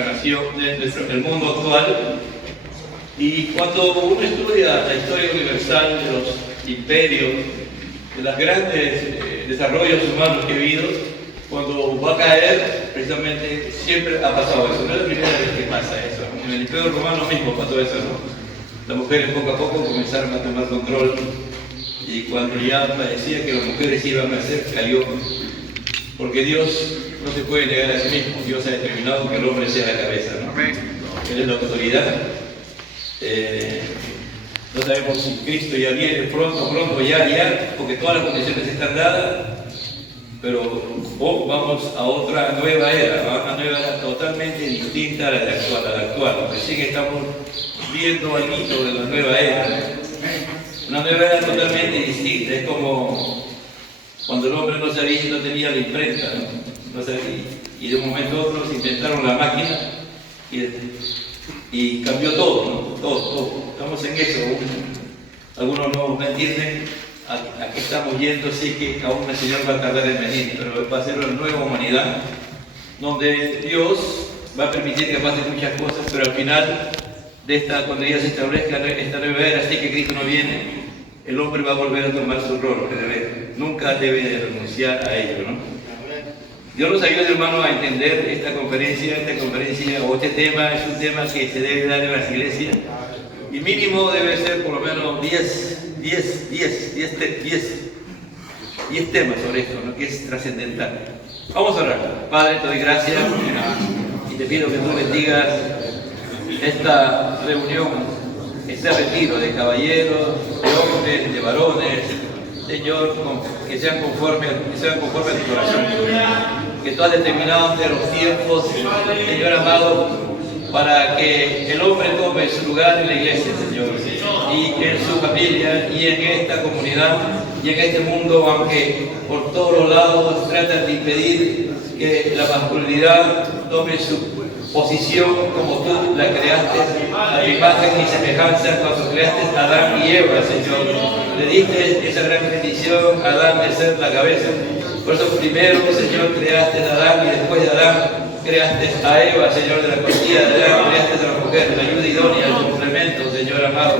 nación, del mundo actual. Y cuando uno estudia la historia universal de los imperios, de los grandes desarrollos humanos que ha habido, cuando va a caer, precisamente siempre ha pasado eso. No es la primera vez que pasa eso. En el Imperio Romano mismo pasó eso, ¿no? Las mujeres poco a poco comenzaron a tomar control, y cuando ya parecía que las mujeres iban a hacer, cayó. Porque Dios no se puede negar a sí mismo. Dios ha determinado que el hombre sea la cabeza, ¿no? Él es la autoridad. No sabemos si Cristo ya viene pronto, ya, porque todas las condiciones están dadas, pero vamos a otra nueva era, a una nueva era totalmente distinta a la actual. Recién estamos viendo algo de la nueva era, una nueva era totalmente distinta. Es como cuando el hombre no sabía, no tenía la imprenta, no sabía, y de un momento a otro se inventaron la máquina y cambió todo, ¿no? Todo. Estamos en eso. Algunos no entienden a qué estamos yendo, sí que aún el Señor va a tardar en venir, pero va a ser una nueva humanidad donde Dios va a permitir que pasen muchas cosas, pero al final de cuando ya se establezca esta nueva era, así que Cristo no viene, el hombre va a volver a tomar su rol, nunca debe de renunciar a ello, ¿no? Dios nos ayude, hermano, a entender esta conferencia o este tema. Es un tema que se debe dar en las iglesias, y mínimo debe ser por lo menos 10 temas sobre esto, ¿no? Que es trascendental. Vamos a orar. Padre, te doy gracias y te pido que tú bendigas esta reunión, este retiro de caballeros, de hombres, de varones, Señor, que sean conforme a tu corazón, que tú has determinado ante los tiempos, Señor amado, para que el hombre tome su lugar en la iglesia, Señor, y en su familia, y en esta comunidad, y en este mundo, aunque por todos los lados tratan de impedir que la masculinidad tome su posición como tú la creaste, a tu imagen y semejanza, cuando creaste a Adán y Eva, Señor. Le diste esa gran bendición a Adán de ser la cabeza. Por eso primero, Señor, creaste a Adán, y después de Adán creaste a Eva, Señor, de la costilla de Adán, creaste a la mujer, la ayuda idónea, el complemento, Señor amado.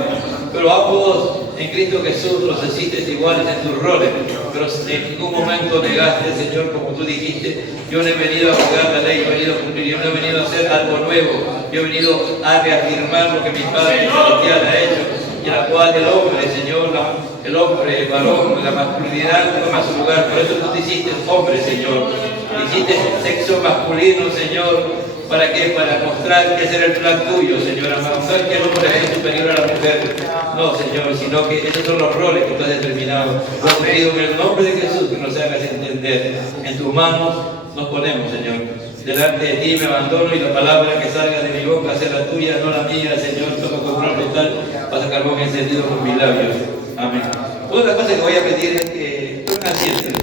Pero ambos en Cristo Jesús los hiciste iguales en tus roles, pero en ningún momento negaste, Señor, como tú dijiste: yo no he venido a jugar la ley, yo he venido a cumplir, yo no he venido a hacer algo nuevo, yo he venido a reafirmar lo que mi Padre Celestial ha hecho, y en la cual el hombre, Señor, el hombre, el varón, la masculinidad toma su lugar. Por eso tú te hiciste hombre, Señor, te hiciste sexo masculino, Señor. ¿Para qué? Para mostrar que ese era el plan tuyo, Señor amado. No es que el hombre es superior a la mujer, no, Señor, sino que esos son los roles que tú has determinado. Te pido en el nombre de Jesús que nos hagas entender. En tus manos nos ponemos, Señor. Delante de ti me abandono, y la palabra que salga de mi boca sea la tuya, no la mía, Señor. Toma control mental, pasa carbón encendido con mis labios. Amén. Una de las cosas que voy a pedir es que un asiento.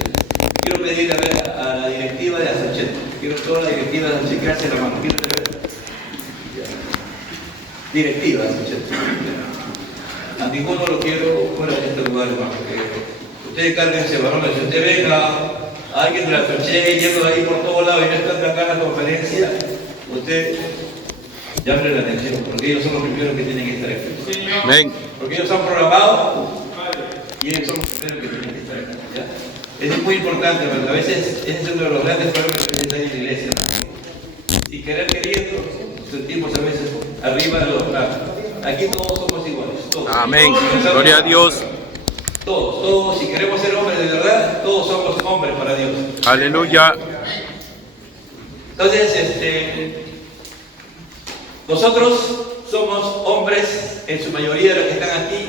Quiero pedir a la directiva de Azuchet. Quiero toda la directiva de acercarse la mano. Quiero directiva de Azuchet. A ninguno lo quiero fuera de este lugar, hermano. Ustedes carguen ese varón. Si usted venga a alguien de la Azuchet yendo ahí por todos lados y no está acá en la conferencia, usted llame la atención, porque ellos son los primeros que tienen que estar aquí. Amén. Porque ellos han programado y ellos son los primeros que tienen que estar aquí. ¿Ya? Eso es muy importante, porque a veces ese es uno de los grandes problemas que está en la iglesia, ¿no? Y queriendo, nos sentimos a veces arriba de los planos. Aquí todos somos iguales, todos. Amén. Gloria a Dios. Todos, si queremos ser hombres de verdad, todos somos hombres para Dios. Aleluya. Entonces, nosotros somos hombres, en su mayoría de los que están aquí,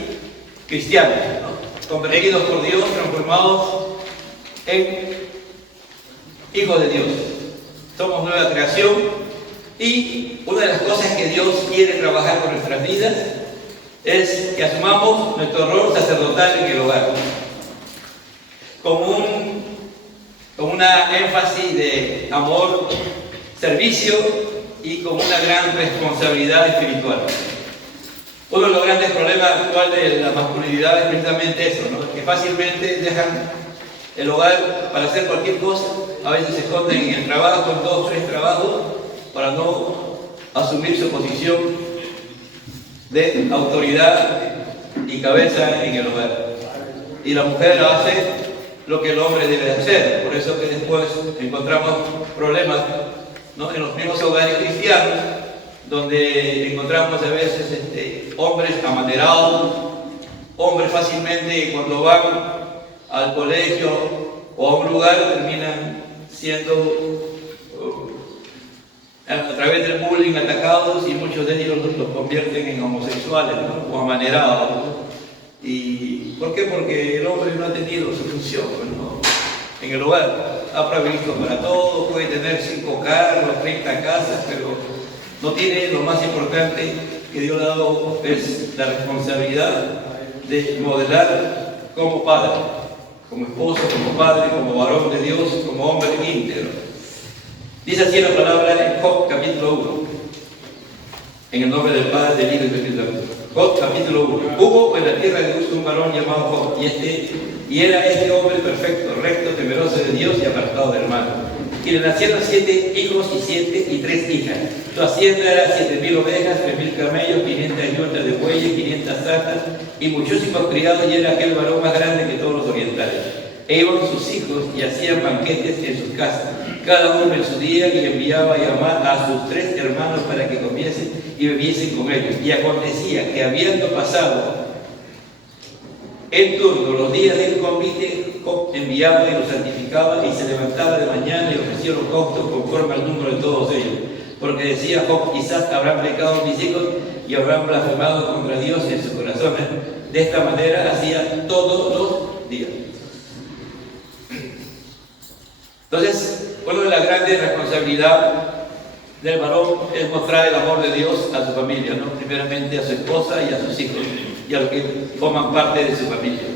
cristianos, ¿no? Convertidos por Dios, transformados en hijos de Dios. Somos nueva creación, y una de las cosas que Dios quiere trabajar con nuestras vidas es que asumamos nuestro rol sacerdotal en el hogar, con una énfasis de amor, servicio, y con una gran responsabilidad espiritual. Uno de los grandes problemas actuales de la masculinidad es precisamente eso, ¿no? Que fácilmente dejan el hogar para hacer cualquier cosa. A veces se esconden en el trabajo, en 2 o 3 trabajos, para no asumir su posición de autoridad y cabeza en el hogar. Y la mujer hace lo que el hombre debe hacer. Por eso que después encontramos problemas, ¿no?, en los mismos hogares cristianos, donde encontramos a veces hombres amanerados, hombres fácilmente cuando van al colegio o a un lugar terminan siendo a través del bullying atacados, y muchos de ellos los convierten en homosexuales, ¿no?, o amanerados. ¿Y por qué? Porque el hombre no ha tenido su función, ¿no?, en el hogar. Ha provisto para todo, puede tener 5 carros, 30 casas, pero no tiene lo más importante que Dios ha dado, es la responsabilidad de modelar como padre, como esposo, como padre, como varón de Dios, como hombre íntegro. Dice así la palabra en Job capítulo 1, en el nombre del Padre, del Hijo y del Espíritu Santo. Job capítulo 1. Hubo en la tierra de Uz un varón llamado Job, y era este hombre perfecto, recto, temeroso de Dios y apartado del mal. Y le nacieron 7 hijos y 3 hijas. Su hacienda era 7.000 ovejas, 3.000 camellos, 500 yuntas de bueyes, 500 asnas y muchísimos criados, y era aquel varón más grande que todos los orientales. E iban sus hijos y hacían banquetes en sus casas, cada uno en su día, y enviaba a llamar a sus 3 hermanos para que comiesen y bebiesen con ellos. Y acontecía que, habiendo pasado en turno los días del convite, Job enviaba y los santificaba, y se levantaba de mañana y ofrecía holocaustos conforme al número de todos ellos. Porque decía Job: quizás habrán pecado mis hijos y habrán blasfemado contra Dios en sus corazones. De esta manera hacía todos los días. Entonces, una de las grandes responsabilidades del varón es mostrar el amor de Dios a su familia, ¿no? Primeramente a su esposa y a sus hijos, y a los que forman parte de su familia.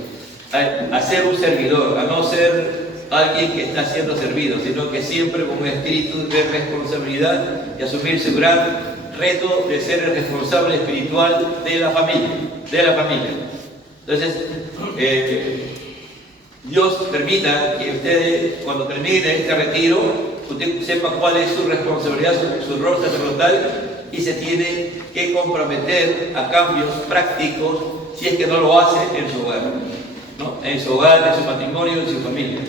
A ser un servidor, a no ser alguien que está siendo servido, sino que siempre con un espíritu de responsabilidad y asumir su gran reto de ser el responsable espiritual de la familia. Entonces, Dios permita que ustedes, cuando termine este retiro, usted sepa cuál es su responsabilidad, su rol sacerdotal, y se tiene que comprometer a cambios prácticos si es que no lo hace en su hogar, ¿no? En su hogar, en su matrimonio, en su familia.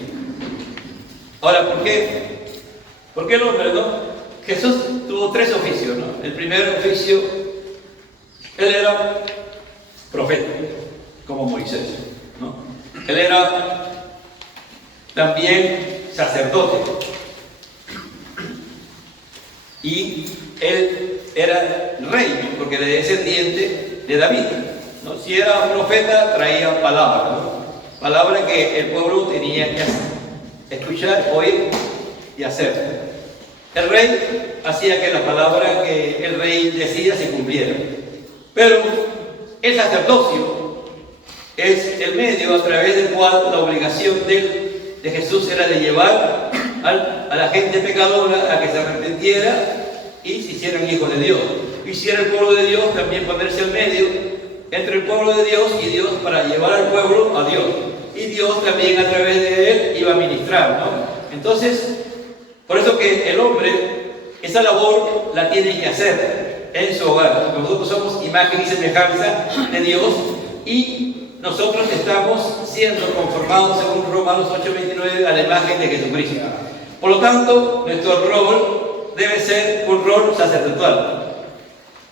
Ahora, ¿por qué? ¿Por qué el hombre, no? Jesús tuvo 3 oficios, ¿no? El primer oficio, él era profeta, como Moisés, ¿no? Él era también sacerdote, y él era rey, porque era descendiente de David, ¿no? Si era profeta, traía palabra, ¿no? Palabra que el pueblo tenía que escuchar, oír y hacer. El rey hacía que la palabra que el rey decía se cumpliera. Pero el sacerdocio es el medio a través del cual la obligación de Jesús era de llevar a la gente pecadora a que se arrepintiera y se hicieran hijos de Dios. Hiciera el pueblo de Dios también ponerse al medio entre el pueblo de Dios y Dios, para llevar al pueblo a Dios. Y Dios también a través de él iba a ministrar, ¿no? Entonces, por eso que el hombre, esa labor la tiene que hacer en su hogar. Nosotros somos imagen y semejanza de Dios, y nosotros estamos siendo conformados, según Romanos 8:29, a la imagen de Jesucristo. Por lo tanto, nuestro rol debe ser un rol sacerdotal.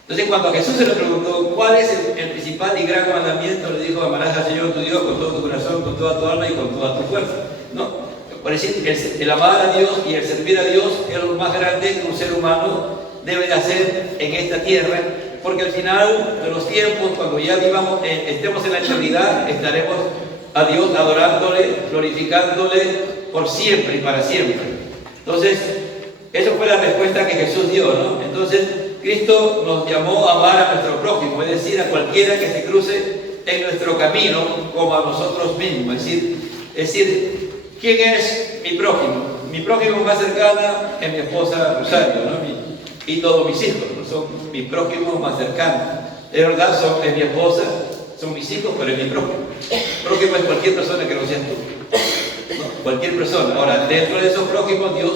Entonces, cuando a Jesús se le preguntó cuál es el principal y gran mandamiento, le dijo: amarás al Señor tu Dios con todo tu corazón, con toda tu alma y con toda tu fuerza, ¿no? Por decir, el amar a Dios y el servir a Dios es lo más grande que un ser humano debe de hacer en esta tierra, porque al final de los tiempos, cuando ya estemos en la eternidad, estaremos a Dios adorándole, glorificándole por siempre y para siempre. Entonces, esa fue la respuesta que Jesús dio, ¿no? Entonces, Cristo nos llamó a amar a nuestro prójimo, es decir, a cualquiera que se cruce en nuestro camino, como a nosotros mismos. Es decir, ¿quién es mi prójimo? Mi prójimo más cercana es mi esposa Rosario, ¿no? Y todos mis hijos, ¿no? Son mis prójimos más cercanos. Es verdad, es mi esposa, son mis hijos, pero es mi prójimo. Prójimo es cualquier persona que no seas tú, ¿no? Cualquier persona. Ahora, dentro de esos prójimos, Dios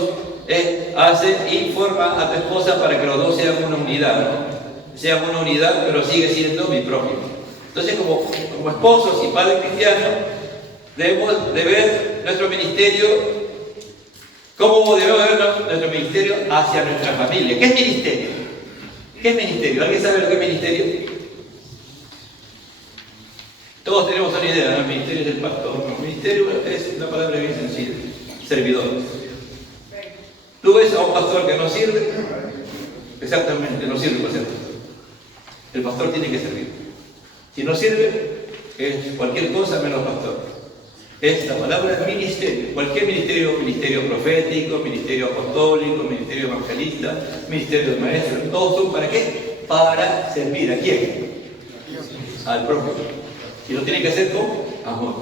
hace y forma a tu esposa para que los dos sean una unidad, ¿no? Sean una unidad, pero sigue siendo mi propio. Entonces, como esposos y padres cristianos, debemos de ver nuestro ministerio, ¿cómo debemos ver nuestro ministerio hacia nuestra familia? ¿Qué es ministerio? ¿Qué es ministerio? ¿Alguien sabe lo que es ministerio? Todos tenemos una idea, ¿no? El ministerio es el pastor. No, el ministerio es una palabra bien sencilla, servidor. Tú ves a un pastor que no sirve, exactamente, no sirve para ser pastor. El pastor tiene que servir. Si no sirve, es cualquier cosa menos pastor. Es la palabra ministerio. Cualquier ministerio profético, ministerio apostólico, ministerio evangelista, ministerio de maestro, todos son ¿para qué? Para servir. ¿A quién? Al propio. Y lo tiene que hacer con amor.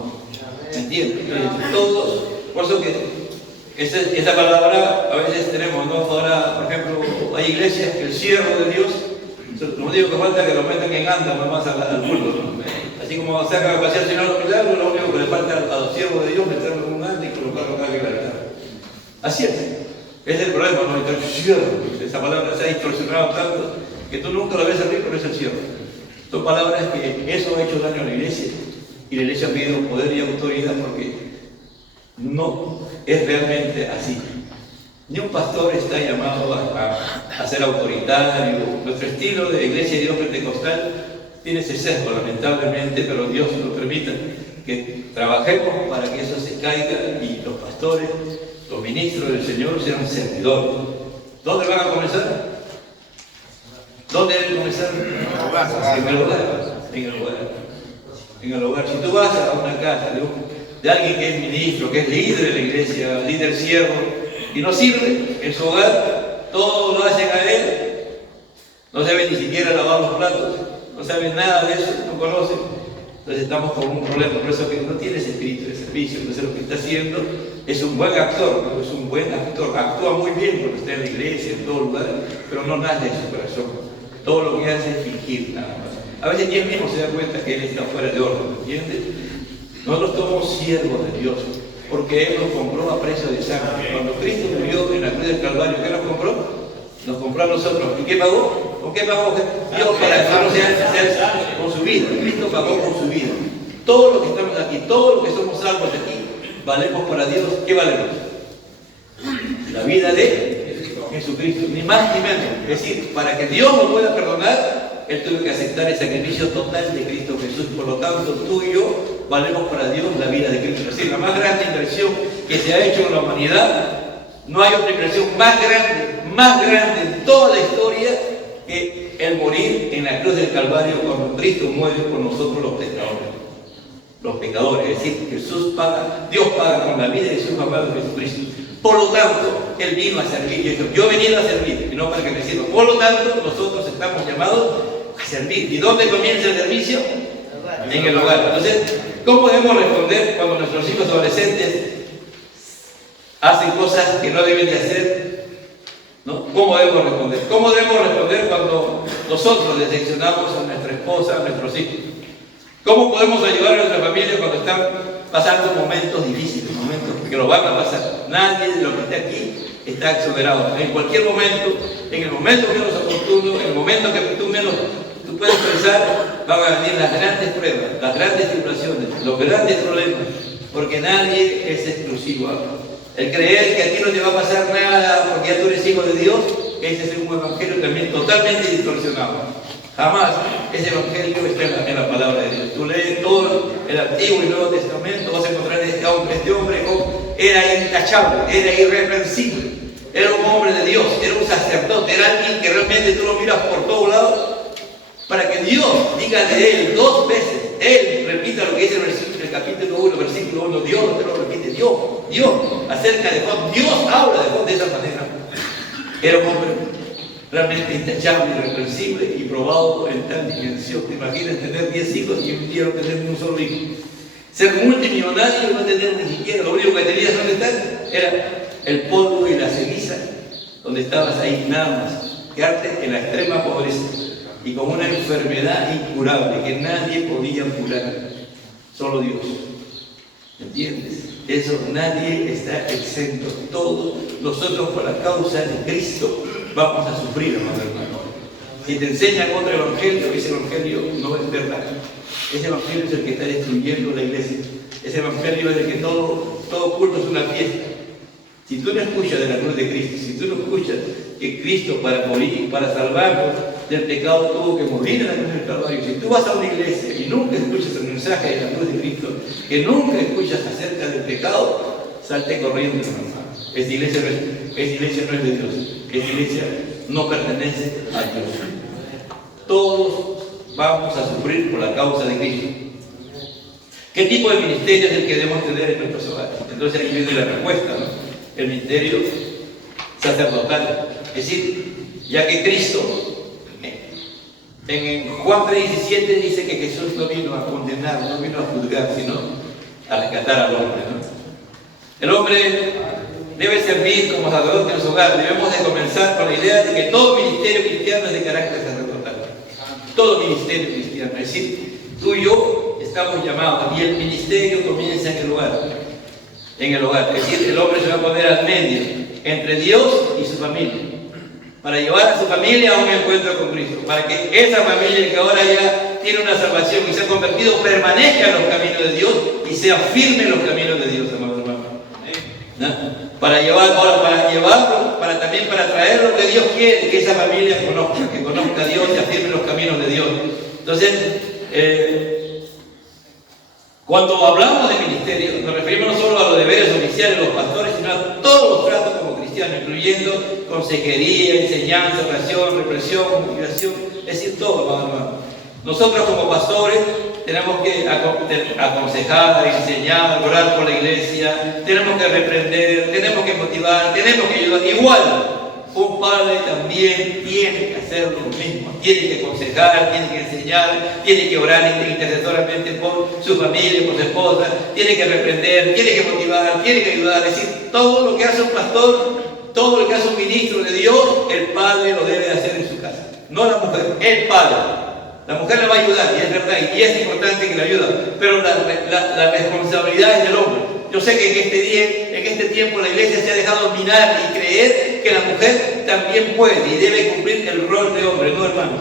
¿Me entiendes? Entonces, todos, por eso que esa palabra a veces tenemos, ¿no? Ahora, por ejemplo, hay iglesias que el siervo de Dios, lo único que falta es que lo metan en anda nomás al culto, ¿no? Así como sacan a pasear al Señor los milagros, lo único que le falta a los siervos de Dios meterlo en un anda y colocarlo acá en la altar. Así es. Ese es el problema, ¿no? Esa palabra se ha distorsionado tanto que tú nunca lo ves servir, pero es el siervo. Son palabras que eso ha hecho daño a la iglesia y la iglesia ha pedido poder y autoridad porque no es realmente así. Ni un pastor está llamado a ser autoritario. Nuestro estilo de iglesia de Dios pentecostal tiene ese sesgo, lamentablemente, pero Dios nos permita que trabajemos para que eso se caiga y los pastores, los ministros del Señor sean servidores. ¿Dónde van a comenzar? ¿Dónde deben comenzar? En el hogar. En el hogar. En el hogar. Si tú vas a una casa de alguien que es ministro, que es líder de la iglesia, líder siervo, y no sirve en su hogar, todo lo hacen a él, no saben ni siquiera lavar los platos, no saben nada de eso, no conocen, entonces estamos con un problema. Por eso que no tiene ese espíritu de servicio. Entonces lo que está haciendo es un buen actor, ¿no? Es un buen actor, actúa muy bien cuando está en la iglesia, en todo lugar, pero no nace en su corazón. Todo lo que hace es fingir nada más. A veces ni él mismo se da cuenta que él está fuera de orden, ¿entiendes? Nosotros somos siervos de Dios, porque Él nos compró a precio de sangre. Cuando Cristo murió en la cruz del Calvario, ¿qué nos compró? Nos compró a nosotros. ¿Y qué pagó? ¿Con qué pagó Dios para que no sea con su vida? Cristo pagó con su vida. Todos los que estamos aquí, todos los que somos salvos aquí, valemos para Dios. ¿Qué valemos? La vida de Jesucristo, ni más ni menos. Es decir, para que Dios nos pueda perdonar, Él tuvo que aceptar el sacrificio total de Cristo Jesús. Por lo tanto, tú y yo valemos para Dios la vida de Cristo. Es decir, la más grande inversión que se ha hecho en la humanidad, no hay otra inversión más grande en toda la historia que el morir en la cruz del Calvario cuando Cristo muere por nosotros los pecadores. Los pecadores, es decir, Jesús paga, Dios paga con la vida de Jesús amado Jesucristo. Por lo tanto, Él vino a servir. Y dijo, yo he venido a servir, y no para que me sirva. Por lo tanto, nosotros estamos llamados a servir. ¿Y dónde comienza el servicio? En el hogar. Entonces, ¿cómo debemos responder cuando nuestros hijos adolescentes hacen cosas que no deben de hacer? ¿No? ¿Cómo debemos responder? ¿Cómo debemos responder cuando nosotros decepcionamos a nuestra esposa, a nuestros hijos? ¿Cómo podemos ayudar a nuestra familia cuando están pasando momentos difíciles, momentos que lo van a pasar? Nadie de los que está aquí está exonerado. En cualquier momento, en el momento menos oportuno, en el momento que tú menos tú puedes pensar, van a venir las grandes pruebas, las grandes tribulaciones, los grandes problemas, porque nadie es exclusivo. El creer que a ti no te va a pasar nada porque ya tú eres hijo de Dios, ese es un evangelio también totalmente distorsionado. Jamás ese evangelio está en la palabra de Dios. Tú lees todo el Antiguo y Nuevo Testamento, vas a encontrar este hombre era intachable, era irreprensible, era un hombre de Dios, era un sacerdote, era alguien que realmente tú lo miras por todos lados, para que Dios diga de él 2 veces, él repita lo que dice el capítulo 1, versículo 1, Dios no te lo repite, Dios, acerca de Juan, Dios habla de Juan de esa manera. Era un hombre realmente intachable, irreprensible y probado en tal dimensión. ¿Te imaginas tener 10 hijos y un día no tener ni un solo hijo? Ser multimillonario y no tener ni siquiera, lo único que tenías donde estar era el polvo y la ceniza, donde estabas ahí nada más, quedarte en la extrema pobreza y con una enfermedad incurable que nadie podía curar, solo Dios. ¿Entiendes? Eso, nadie está exento. Todos nosotros, por la causa de Cristo, vamos a sufrir, hermano. Si te enseñan otro evangelio, ese evangelio no es verdad. Ese evangelio es el que está destruyendo la iglesia. Ese evangelio es el que todo culto es una fiesta. Si tú no escuchas de la cruz de Cristo, si tú no escuchas que Cristo para morir, para salvarnos del pecado tuvo que morir en la cruz del Calvario, si tú vas a una iglesia y nunca escuchas el mensaje de la cruz de Cristo, que nunca escuchas acerca del pecado, salte corriendo, hermano. Esta iglesia no es de Dios. Esta iglesia no pertenece a Dios. Todos vamos a sufrir por la causa de Cristo. ¿Qué tipo de ministerio es el que debemos tener en nuestros hogares? Entonces ahí viene la respuesta, ¿no? El ministerio sacerdotal. Es decir, ya que Cristo, en Juan 3:17 dice que Jesús no vino a condenar, no vino a juzgar, sino a rescatar al hombre, ¿no? El hombre debe servir como sacerdote en su hogar. Debemos de comenzar con la idea de que todo ministerio cristiano es de carácter sacerdotal. Todo ministerio cristiano. Es decir, tú y yo estamos llamados y el ministerio comienza en el hogar. En el hogar. Es decir, el hombre se va a poner al medio entre Dios y su familia, para llevar a su familia a un encuentro con Cristo, para que esa familia que ahora ya tiene una salvación y se ha convertido, permanezca en los caminos de Dios y sea firme en los caminos de Dios, amado hermano. ¿No? Para llevarlo, también para traer lo que Dios quiere, que esa familia que conozca a Dios y afirme los caminos de Dios. Entonces, cuando hablamos de ministerio, nos referimos no solo a los deberes oficiales de los pastores, sino a todos los tratos como cristianos, incluyendo consejería, enseñanza, oración, represión, motivación, es decir, todo, hermano. Nosotros como pastores tenemos que aconsejar, enseñar, orar por la iglesia, tenemos que reprender, tenemos que motivar, tenemos que ayudar. Igual, un padre también tiene que hacer lo mismo, tiene que aconsejar, tiene que enseñar, tiene que orar intercesoramente por su familia, por su esposa, tiene que reprender, tiene que motivar, tiene que ayudar. Es decir, todo lo que hace un pastor, todo lo que hace un ministro de Dios, el padre lo debe hacer en su casa, no la mujer, el padre. La mujer le va a ayudar, y es verdad, y es importante que le ayude, pero la responsabilidad es del hombre. Yo sé que en este tiempo la iglesia se ha dejado minar y creer que la mujer también puede y debe cumplir el rol de hombre, no, hermano.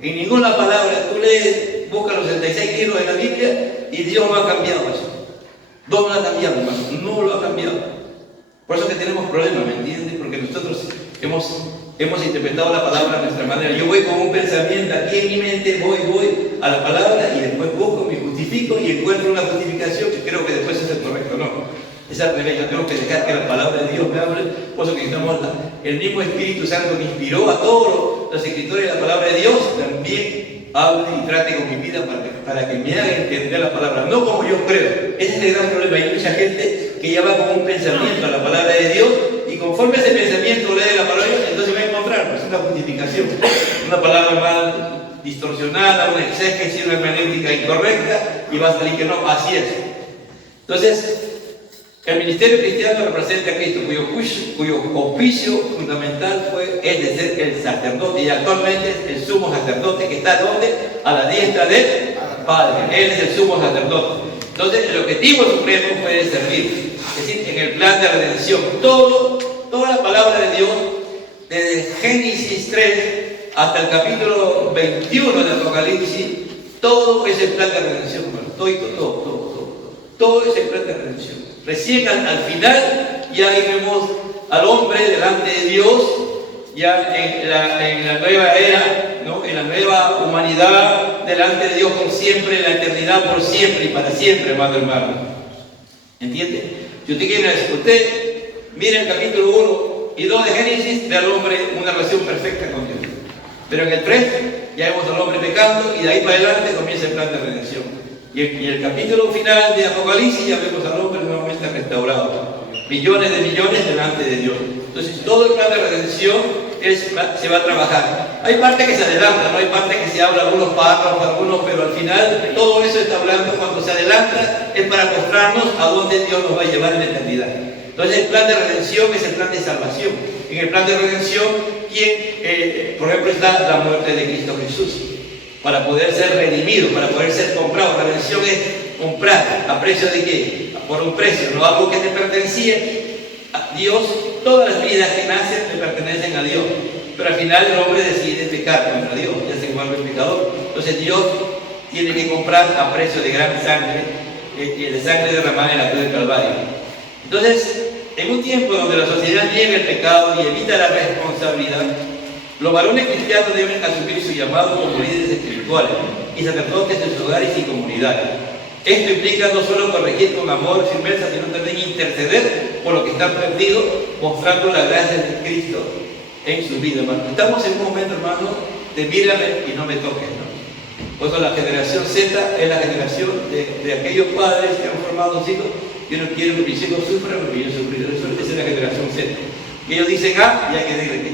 En ninguna palabra, tú lees, busca los 66 libros de la Biblia y Dios no ha cambiado eso. Dios no lo ha cambiado, hermano, no lo ha cambiado. Por eso que tenemos problemas, ¿me entiendes? Porque nosotros hemos interpretado la palabra a nuestra manera. Yo voy con un pensamiento aquí en mi mente, voy a la palabra y después busco, me justifico y encuentro una justificación que creo que después es el correcto, no. Es al revés, yo tengo que dejar que la palabra de Dios me hable, por eso que necesitamos el mismo Espíritu Santo que inspiró a todos los escritores de la palabra de Dios, también hable y trate con mi vida para que me haga entender la palabra, no como yo creo. Ese es el gran problema. Hay mucha gente que ya va con un pensamiento a la palabra de Dios y conforme ese pensamiento lee la palabra de Dios, entonces va a encontrar pues, una justificación, una palabra mal distorsionada, una exégesis, una hermenéutica incorrecta y va a salir que no, así es. Entonces, el ministerio cristiano representa a Cristo, cuyo oficio fundamental es de ser el sacerdote, y actualmente es el sumo sacerdote que está donde a la diestra del Padre. Él es el sumo sacerdote. Entonces, el objetivo supremo fue servir, es decir, en el plan de redención. Toda la palabra de Dios, desde Génesis 3 hasta el capítulo 21 del Apocalipsis, todo es el plan de redención, hermano. Todo es el plan de redención. Recién al final ya ahí vemos al hombre delante de Dios, ya en la nueva era, ¿no? En la nueva humanidad, delante de Dios por siempre, en la eternidad por siempre y para siempre, hermano. ¿Entiende? Si usted mire el capítulo 1 y 2 de Génesis, ve al hombre una relación perfecta con Dios. Pero en el 3 ya vemos al hombre pecando y de ahí para adelante comienza el plan de redención. Y el capítulo final de Apocalipsis ya vemos al hombre nuevamente restaurado. Millones de millones delante de Dios. Entonces todo el plan de redención se va a trabajar. Hay partes que se adelantan, ¿no? Hay partes que se habla algunos párrafos, pero al final todo eso está hablando cuando se adelanta es para mostrarnos a dónde Dios nos va a llevar en la eternidad. Entonces el plan de redención es el plan de salvación. En el plan de redención, por ejemplo, está la muerte de Cristo Jesús. Para poder ser redimido, para poder ser comprado. La redención es comprar. ¿A precio de qué? Por un precio, no algo que te pertenecía a Dios. Todas las vidas que nacen le pertenecen a Dios, pero al final el hombre decide pecar contra Dios, ya se vuelve pecador. Entonces Dios tiene que comprar a precio de gran sangre, de sangre derramada en la cruz del Calvario. Entonces, en un tiempo donde la sociedad niega el pecado y evita la responsabilidad, los varones cristianos deben asumir su llamado como líderes espirituales y sacerdotes en sus hogares y comunidades. Esto implica no solo corregir con amor y firmeza, sino también interceder por los que están perdidos, mostrando la gracia de Cristo en su vida, hermano. Estamos en un momento, hermano, de mírame y no me toques, ¿no? Por eso la generación Z es la generación de aquellos padres que han formado hijos y no quieren que mis hijos sufran porque yo sufrí. Esa es la generación Z. Y ellos dicen A y hay que decirle que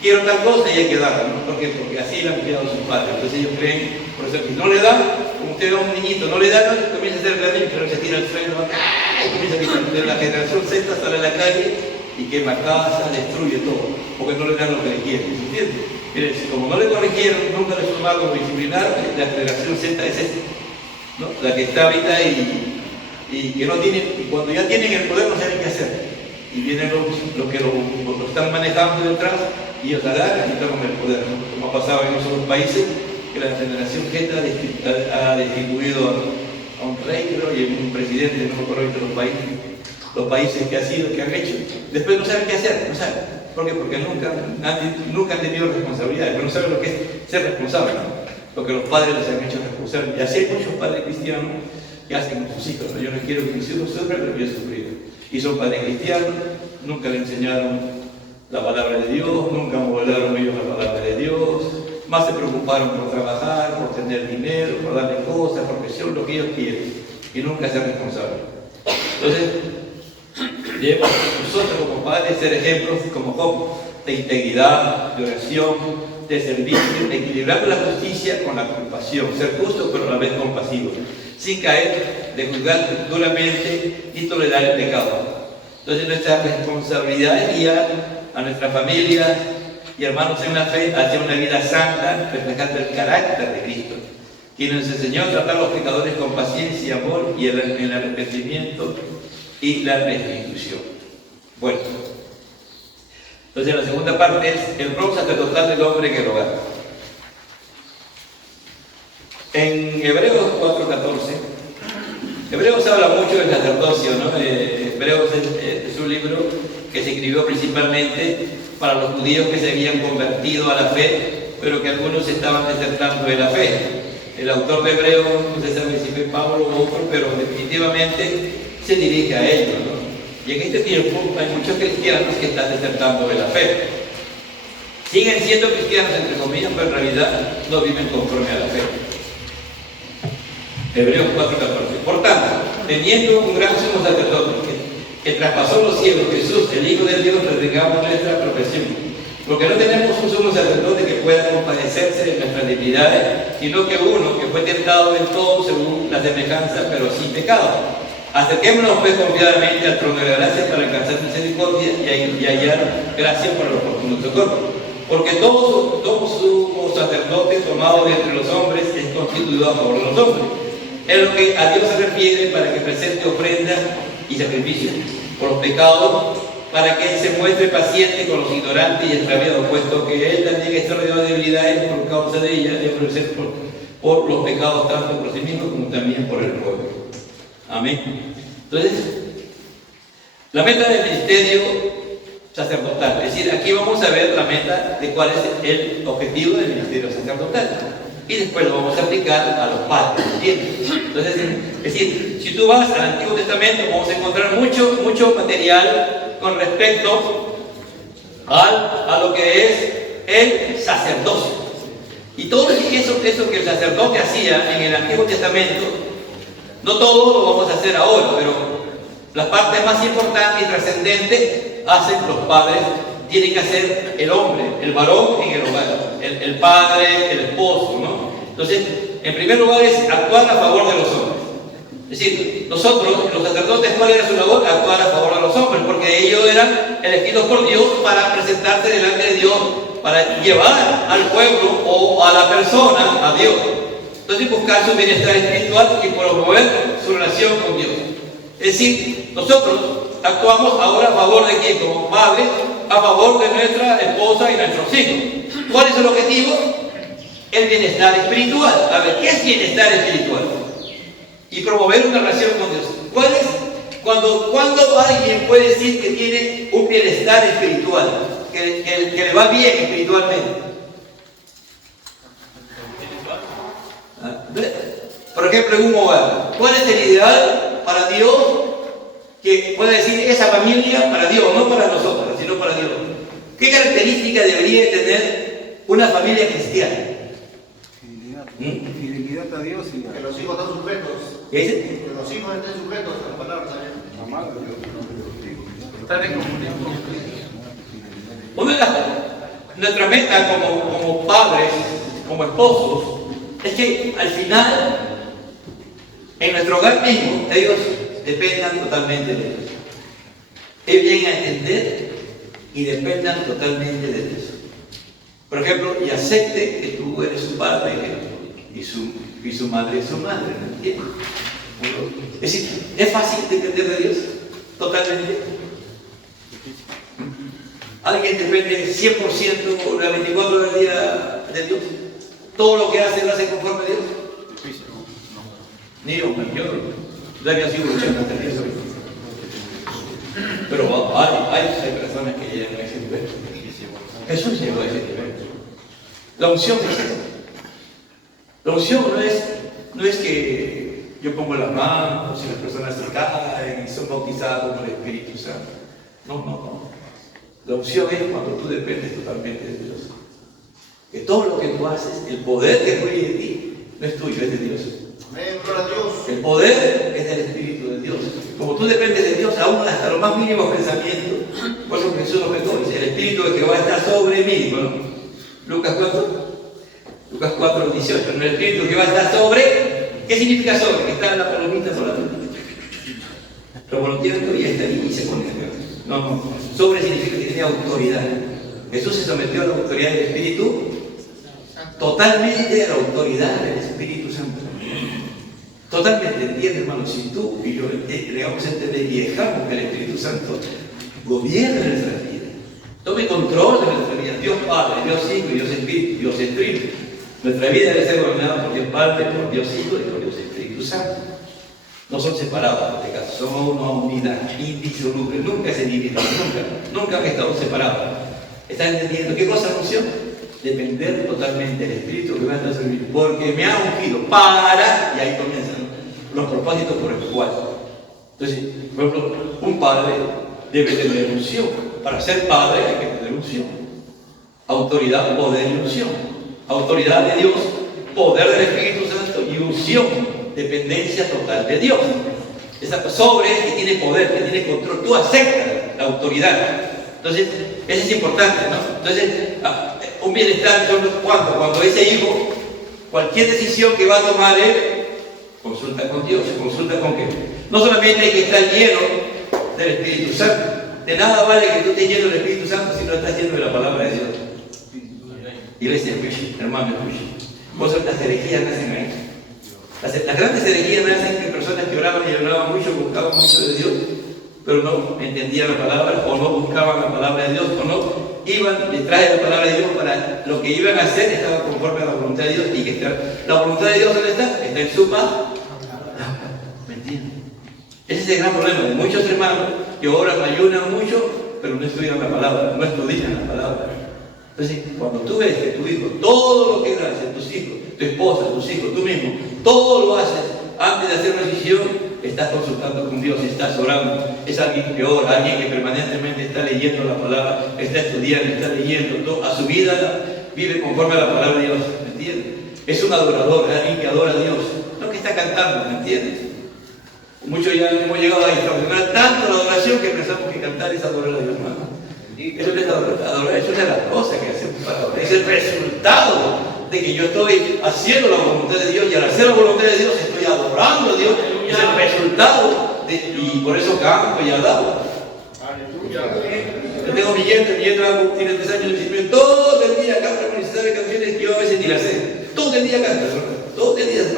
quiero tal cosa y hay que darla, ¿no? ¿Por qué? Porque así lo han criado sus padres. Entonces ellos creen, por eso que no le dan, como usted ve a un niñito, no le dan, no, comienza a hacer berrinche, pero se tira al suelo, y comienza a quitar. La generación Z sale a la calle y quema casa, destruye todo, porque no le dan lo que le quieren, ¿se entiende? Mire, como no le corrigieron, nunca le formaron como disciplinar, la generación Z es esta, ¿no? La que está ahorita y que no tienen, y cuando ya tienen el poder no saben qué hacer. Y vienen los que lo están manejando detrás y ellos agarran y toman el poder, ¿no? Como ha pasado en otros países, que la generación Z ha destituido a un rey, creo, y un presidente, no me acuerdo de los países que han hecho. Después no saben qué hacer, no saben. ¿Por qué? Porque nunca han tenido responsabilidades, pero no saben lo que es ser responsable, ¿no? Porque los padres les han hecho responsables. Y así hay muchos padres cristianos que hacen con sus hijos, ¿no? Yo no quiero que mis hijos sufran, pero yo he sufrido. Y son padres cristianos, nunca le enseñaron la palabra de Dios, nunca modelaron ellos la palabra de Dios, más se preocuparon por trabajar, por tener dinero, por darle cosas, profesión, lo que ellos quieren, y nunca ser responsables. Entonces, debemos nosotros como padres ser ejemplos como Job, de integridad, de oración, de servicio, equilibrando la justicia con la compasión, ser justos pero a la vez compasivos, sin caer de juzgar duramente ni tolerar el pecado. Entonces nuestra responsabilidad es guiar a nuestra familia y hermanos en la fe hacia una vida santa, reflejando el carácter de Cristo, quien nos enseñó a tratar a los pecadores con paciencia y amor y el arrepentimiento y la restitución. Bueno, entonces la segunda parte es el rol sacerdotal del hombre en el hogar. En Hebreos 4:14, Hebreos habla mucho del sacerdocio, ¿no? Hebreos es un libro que se escribió principalmente para los judíos que se habían convertido a la fe, pero que algunos estaban desertando de la fe. El autor de Hebreos, no se sabe si fue Pablo o otro, pero definitivamente se dirige a ellos, ¿no? Y en este tiempo hay muchos cristianos que están desertando de la fe. Siguen siendo cristianos, entre comillas, pero en realidad no viven conforme a la fe. Hebreos 4:14. Por tanto, teniendo un gran sumo sacerdote que traspasó los cielos, Jesús, el Hijo de Dios, retengamos nuestra profesión. Porque no tenemos un sumo sacerdote que pueda compadecerse de nuestras debilidades, sino que uno que fue tentado en todo según la semejanza, pero sin pecado. Acerquémonos pues confiadamente al trono de la gracia para alcanzar misericordia y hallar gracia para el oportuno socorro. Porque todo sumo sacerdote tomado de entre los hombres es constituido a favor de los hombres. Es lo que a Dios se refiere para que presente ofrenda y sacrificio por los pecados, para que Él se muestre paciente con los ignorantes y extraviados, puesto que Él también está rodeado de debilidades por causa de ellas, de ofrecer por los pecados tanto por sí mismo como también por el pueblo. Amén. Entonces, la meta del ministerio sacerdotal, es decir, aquí vamos a ver la meta de cuál es el objetivo del ministerio sacerdotal. Y después lo vamos a aplicar a los padres, ¿entiendes? Entonces, es decir, si tú vas al Antiguo Testamento, vamos a encontrar mucho material con respecto a lo que es el sacerdocio. Y todo eso que el sacerdote hacía en el Antiguo Testamento, no todo lo vamos a hacer ahora, pero la parte más importante y trascendente hacen los padres. Tiene que hacer el hombre, el varón en el hogar, el padre, el esposo, ¿no? Entonces, en primer lugar es actuar a favor de los hombres. Es decir, nosotros, los sacerdotes, ¿cuál era su labor? Actuar a favor de los hombres, porque ellos eran elegidos por Dios para presentarse delante de Dios, para llevar al pueblo o a la persona a Dios. Entonces Entonces buscar su bienestar espiritual y promover su relación con Dios. Es decir, nosotros actuamos ahora a favor de quién, como padres, a favor de nuestra esposa y nuestros hijos. ¿Cuál es el objetivo? El bienestar espiritual. A ver, ¿qué es bienestar espiritual? Y promover una relación con Dios. ¿Cuál es? Cuando alguien puede decir que tiene un bienestar espiritual, que le va bien espiritualmente. Por ejemplo, en un hogar, ¿cuál es el ideal para Dios? Que pueda decir esa familia para Dios, no para nosotros, sino para Dios. ¿Qué característica debería tener una familia cristiana? Fidelidad a Dios y que los hijos están sujetos. ¿Qué dice? Que los hijos estén sujetos a la palabra también. estar en comunión con Cristo. Una de nuestra meta como padres, como esposos, es que al final, en nuestro hogar mismo, ellos dependan totalmente de Dios. Es bien a entender y dependan totalmente de Dios. Por ejemplo, y acepte que tú eres su padre y su madre es su madre, ¿me entiendes? Es decir, es fácil depender de Dios totalmente. Alguien depende 100% las 24 horas del día de Dios. Todo lo que hace lo hace conforme a Dios. Ni yo, todavía sigo luchando hasta el día de hoy. Pero hay personas que llegan a ese nivel. Jesús llegó a ese nivel. La unción es eso. La unción no es que yo pongo las manos y las personas se caen y son bautizados con el Espíritu Santo. No. La unción es cuando tú dependes totalmente de Dios. Que todo lo que tú haces, el poder que fluye de ti, no es tuyo, es de Dios. Amén, gloria a Dios. El poder es del Espíritu de Dios. Como tú dependes de Dios, aún hasta los más mínimos pensamientos, por eso Jesús nos retó, dice, el Espíritu de Jehová está sobre mí. Bueno, Lucas 4, 18. El Espíritu de Jehová está sobre. ¿Qué significa sobre? Que está en la palomita solamente. Revolteando y está ahí y se pone. No. Sobre significa que tiene autoridad. Jesús se sometió a la autoridad del Espíritu, totalmente a la autoridad del Espíritu Santo. Totalmente, entiende, hermano, si tú y yo le vamos a entender y dejamos que el Espíritu Santo gobierne nuestra vida, tome control de nuestra vida, Dios Padre, Dios Hijo y Dios Espíritu, Dios Espíritu. Nuestra vida debe ser gobernada por Dios Padre, por Dios Hijo y por Dios Espíritu Santo. No son separados, en este caso, son una unidad indisoluble, nunca se dividen, nunca han estado separados. ¿Están entendiendo qué cosa es unción? Depender totalmente del Espíritu que va a estar servir, porque me ha ungido para, y ahí comienzan los propósitos por el cual. Entonces, por ejemplo, un padre debe tener unción. Para ser padre hay que tener unción. Autoridad, poder y unción. Autoridad de Dios, poder del Espíritu Santo y unción, dependencia total de Dios. Esa sobre que tiene poder, que tiene control, tú aceptas la autoridad. Entonces, eso es importante, ¿no? Entonces, un bienestar, cuando ese hijo, cualquier decisión que va a tomar él, consulta con Dios, consulta con qué. No solamente hay que estar lleno del Espíritu Santo. De nada vale que tú estés lleno del Espíritu Santo si no estás lleno de la palabra de Dios. Iglesia, hermano, por eso estas herejías nacen ahí. Las grandes herejías nacen que personas que oraban y oraban mucho, buscaban mucho de Dios, pero no entendían la palabra, o no buscaban la palabra de Dios, o no iban detrás de la palabra de Dios para lo que iban a hacer estaba conforme a la voluntad de Dios, y que la voluntad de Dios, ¿dónde está? Está en su palabra. ¿Me entienden? Ese es el gran problema de muchos hermanos que oran, ayunan mucho, pero no estudian la palabra, no estudian la palabra. Entonces, cuando tú ves que tu hijo, todo lo que hace, tus hijos, tu esposa, tus hijos, tú mismo, todo lo haces antes de hacer una decisión, estás consultando con Dios, estás orando. Es alguien que ora, alguien que permanentemente está leyendo la palabra, está estudiando, está leyendo, a su vida vive conforme a la palabra de Dios, ¿me entiendes? Es un adorador, es alguien que adora a Dios, no que está cantando, ¿me entiendes? Muchos ya hemos llegado a distorsionar tanto la adoración que pensamos que cantar es adorar a Dios, hermano. Eso no es adorar, eso es una de las cosas que hacemos para adorar. Es el resultado de que yo estoy haciendo la voluntad de Dios, y al hacer la voluntad de Dios estoy adorando a Dios. Es el resultado y por eso canto y alabo. Yo tengo mi nieto tiene 3 años de disciplina, todo el día canta con necesidad de canciones que yo a veces ni las sé. Todo el día canta, todo el día se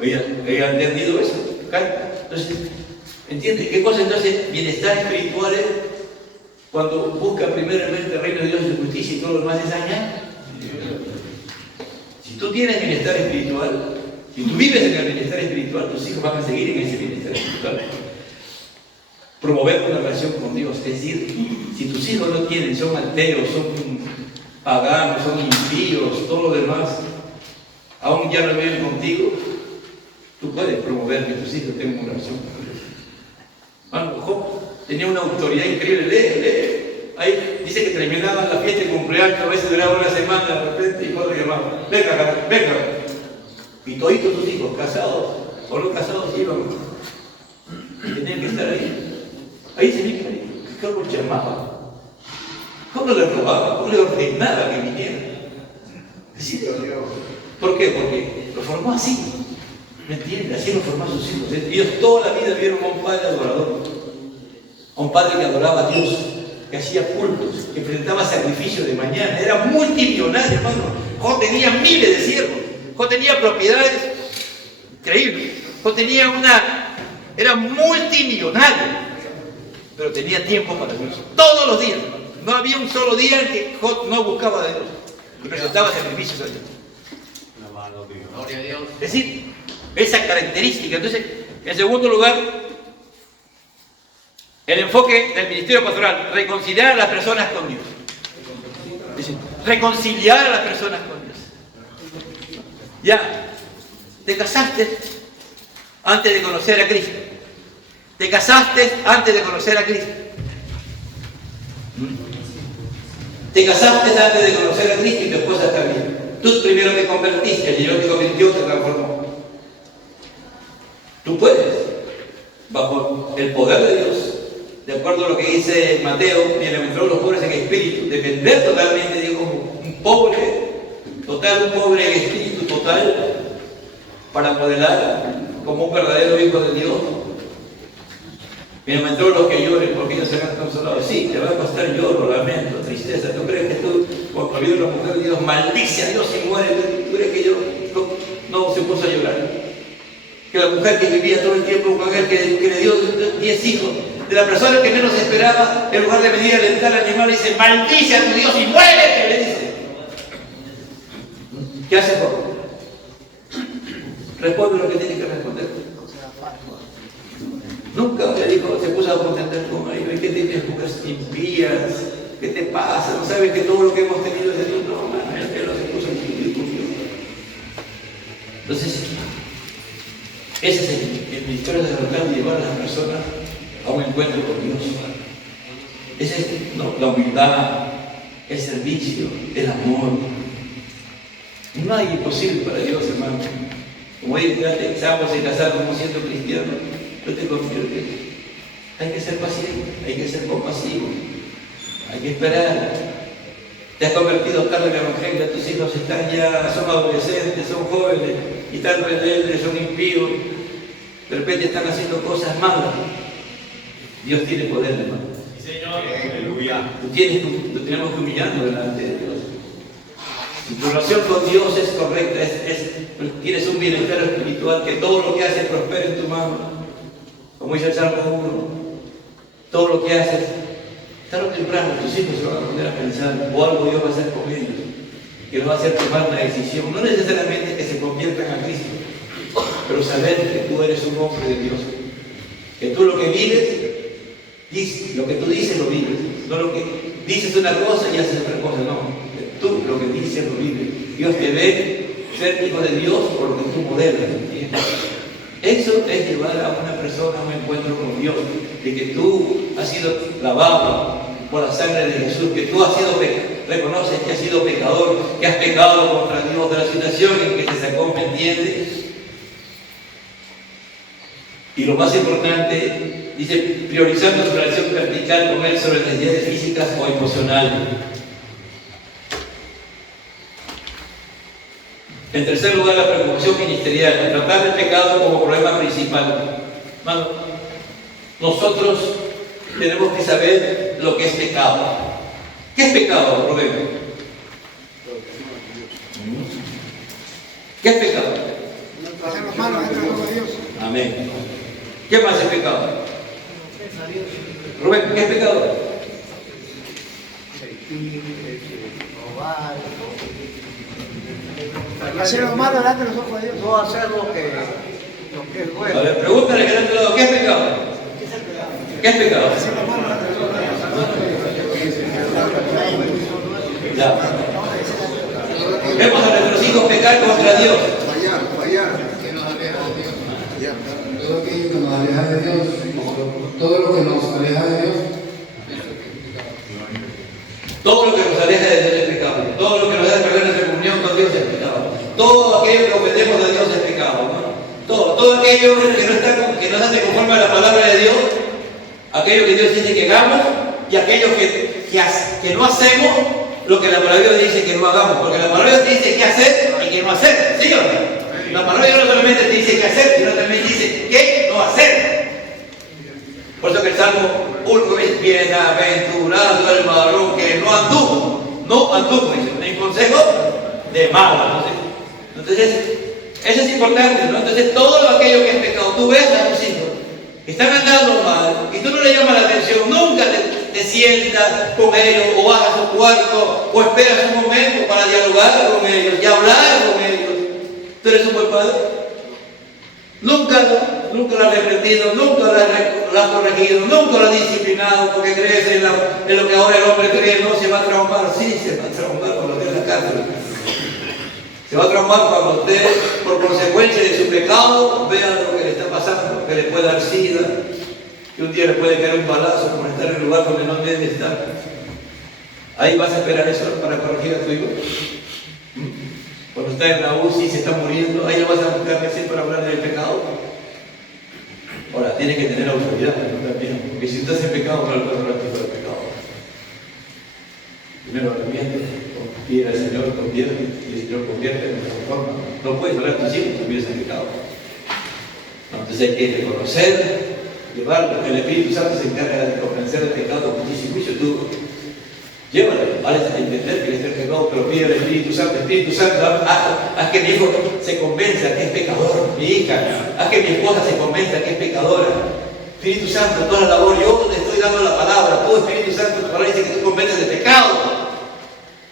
¿Ella ha entendido eso? Entonces, ¿entiende qué cosa entonces bienestar espiritual es? Cuando busca primeramente el reino de Dios y su justicia y todo lo demás es añadido. Si tú tienes bienestar espiritual, si tú vives en el bienestar espiritual, tus hijos van a seguir en ese bienestar espiritual. Promover una relación con Dios, es decir, si tus hijos no tienen, son ateos, son paganos, son impíos, todo lo demás, aún ya no viven contigo, tú puedes promover que tus hijos tengan una relación con Dios. Bueno, Job tenía una autoridad increíble, lee. Ahí dice que terminaban la fiesta de cumpleaños, a veces duraba una semana, de repente, y cuando llamaban, venga. Y toditos tus hijos, casados o no casados, iban. Y tenían que estar ahí. Ahí se ve que Job los llamaba. Job no les robaba, Job les ordenaba que vinieran. ¿Sí? ¿Por qué? Porque lo formó así. ¿Me entiendes? Así lo formó a sus hijos. Ellos toda la vida vieron a un padre adorador. A un padre que adoraba a Dios, que hacía cultos, que presentaba sacrificios de mañana. Era multimillonario, hermano. Job tenía miles de siervos. Job tenía propiedades increíbles. Job tenía era multimillonario. Pero tenía tiempo para Dios. Todos los días. No había un solo día en que Job no buscaba de Dios. Y presentaba sacrificios a Dios. Gloria a Dios. Es decir, esa característica. Entonces, en segundo lugar, el enfoque del ministerio pastoral, reconciliar a las personas con Dios. Es decir, reconciliar a las personas con Dios. Ya, te casaste antes de conocer a Cristo. Te casaste antes de conocer a Cristo. Te casaste antes de conocer a Cristo y tu esposa está bien. Tú primero te convertiste, el Señor te convirtió, te transformó. Tú puedes, bajo el poder de Dios, de acuerdo a lo que dice Mateo, bienaventurados los pobres en espíritu, depender totalmente de Dios como un pobre en espíritu total, para modelar como un verdadero hijo de Dios. Bienaventurados los que lloren, porque ellos serán consolados. Sí, te va a costar lloro, lamento, tristeza. ¿Tú crees que tú, cuando viene una mujer de Dios, maldice a Dios y muere? ¿Tú crees que yo no se puso a llorar? Que la mujer que vivía todo el tiempo con él, que le dio 10 hijos, de la persona que menos esperaba, en lugar de venir a alentar al animal, le dice, maldice a tu Dios y muérete, le dice. ¿Qué hace Job? Responde lo que tiene que responder. Nunca le dijo, se puso a contender con él, ¿qué tienes mujeres impías? ¿Qué te pasa? ¿No sabes que todo lo que hemos tenido es de Dios? No, él lo se puso en discusión. Entonces, ese es el ministerio de tratar de llevar a las personas a un encuentro con Dios. Esa es la humildad, el servicio, el amor. No hay imposible para Dios, hermano. Como hoy ya estamos en casar como siendo cristianos, no te conviertes. Hay que ser paciente, hay que ser compasivo, hay que esperar. Te has convertido tarde en el evangelio, tus hijos son adolescentes, son jóvenes, y están rebeldes, son impíos, de repente están haciendo cosas malas. Dios tiene poder, hermano. Sí, Señor. Aleluya. Lo tenemos que humillarnos delante de Dios. Si tu relación con Dios es correcta, tienes un bienestar espiritual, que todo lo que haces prospere en tu mano. Como dice el Salmo 1, todo lo que haces, tarde o temprano tus hijos se van a poner a pensar, o algo Dios va a hacer con ellos, que los va a hacer tomar una decisión, no necesariamente que se conviertan a Cristo, pero saber que tú eres un hombre de Dios, que tú lo que vives, lo que tú dices lo vives, no lo que dices una cosa y haces otra cosa, no, que tú lo que dices lo vives. Dios te ve ser hijo de Dios por lo que tú modelas, ¿entiendes? Eso es llevar a una persona a un encuentro con Dios, de que tú has sido lavado por la sangre de Jesús, que tú has sido reconoces que has sido pecador, que has pecado contra Dios, de la situación en que te sacó, ¿me entiendes? Y lo más importante, dice, priorizando tu relación vertical con Él sobre necesidades físicas o emocionales. En tercer lugar, la preocupación ministerial, tratar el pecado como problema principal. Hermano, nosotros tenemos que saber lo que es pecado. ¿Qué es pecado, Rodrigo? ¿Qué es pecado? Hacer los malos entre los ojos de Dios. Amén. ¿Qué más es pecado? Rubén, ¿qué es pecado? Hacer los malos delante de los ojos de Dios. No hacer lo que es A bueno. ver, pregúntale que está a tu lado, ¿qué es pecado? ¿Qué es pecado? Hacer los malos delante de los ojos de Dios. Ya. Vemos a nuestros hijos pecar contra Dios. Fallar. Todo aquello que nos aleja de Dios, todo lo que nos aleja de Dios. Todo lo que nos aleja de Dios es pecado. Todo lo que nos hace perder nuestra comunión con Dios es pecado. Todo aquello que ofendemos a Dios es pecado, ¿no? Todo aquello que nos hace conforme a la palabra de Dios, aquello que Dios dice que hagamos y aquello que no hacemos lo que la palabra de Dios dice que no hagamos. Porque la palabra de Dios dice qué hacer y qué no hacer, ¿sí o no? La palabra de Dios no solamente te dice qué hacer, sino también dice qué no hacer. Por eso que el Salmo 1 dice: bienaventurado el varón que no anduvo en consejo de malos. Entonces, eso es importante, ¿no? Entonces, todo aquello que es pecado, tú ves a tus hijos que están andando mal y tú no le llamas la atención, nunca te sientas con ellos o vas a su cuarto o esperas un momento para dialogar con ellos y hablar con ellos. ¿Tú eres un buen padre? Nunca lo has reprendido, nunca lo has corregido, nunca lo has disciplinado porque crees en lo que ahora el hombre cree. No se va a traumar, sí, se va a traumar cuando esté en la cárcel. Se va a traumar cuando usted, por consecuencia de su pecado, vea lo que le está pasando, que le puede dar sida, que un día le puede caer un balazo por estar en el lugar donde no debe estar. Ahí vas a esperar eso para corregir a tu hijo. Cuando está en la UCI, se está muriendo, ahí lo vas a buscar recién para hablar del pecado. Ahora, tiene que tener autoridad también, porque si usted hace pecado, no le puede hablar del pecado. Primero arrepiente, pide al Señor, convierte, y el Señor convierte de nuestra forma. No puedes hablar a tus hijos si hubieras pecado. Entonces hay que reconocer, llevarlo, que el Espíritu Santo se encarga de convencer del pecado, justicia y juicio. Tú llévalo, a entender que está pecado, pero pide al Espíritu Santo, haz que mi hijo se convenza que es pecador, mi hija, haz que mi esposa se convenza que es pecadora. Espíritu Santo, toda la labor, yo te estoy dando la palabra, tú Espíritu Santo, tu palabra dice que tú convences de pecado.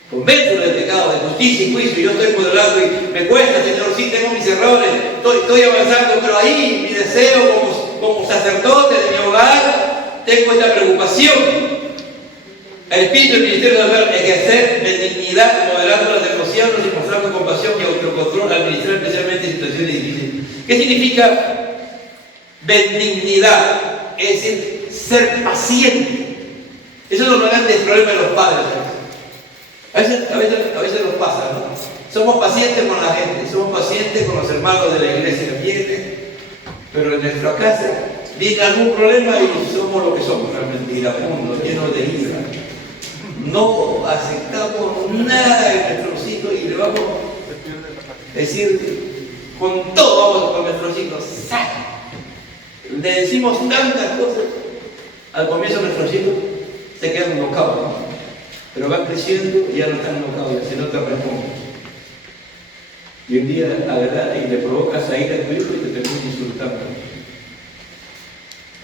Convéncelo del pecado, de justicia y juicio. Yo estoy modelando y me cuesta, Señor, sí tengo mis errores, estoy avanzando, pero ahí mi deseo como sacerdote de mi hogar, tengo esta preocupación. El espíritu del ministerio de haber ejercer benignidad, moderando las emociones y mostrando compasión y autocontrol, administrar especialmente en situaciones difíciles. ¿Qué significa benignidad? Es decir, ser paciente. Eso es lo más grande del problema de los padres. A veces nos pasa, ¿no? Somos pacientes con la gente, somos pacientes con los hermanos de la iglesia que vienen, pero en nuestra casa viene algún problema y somos lo que somos realmente, iracundos, llenos de ira. No aceptamos nada de nuestros hijos y le vamos a decir, con todo vamos con nuestros hijos, le decimos tantas cosas. Al comienzo nuestros hijos se quedan enojados, ¿no? Pero van creciendo y ya no están enojados, ya se nota responden. Y un día agarras y le provocas a ir a tu hijo y te terminas insultando.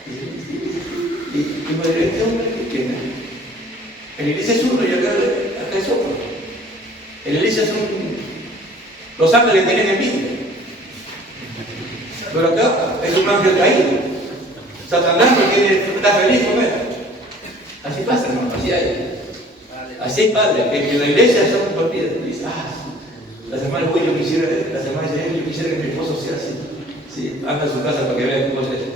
Y me diré, este hombre que tiene. En la iglesia es uno y acá es otro. En la iglesia son los ángeles tienen envidia. Pero acá es un ángel caído. Satanás no está feliz con él. Así pasa, hermano, así hay. Así es, padre, que en la iglesia son partidas. Dice, la semana yo quisiera, yo quisiera que mi esposo sea así. Sí, anda a su casa para que vea cómo es eso.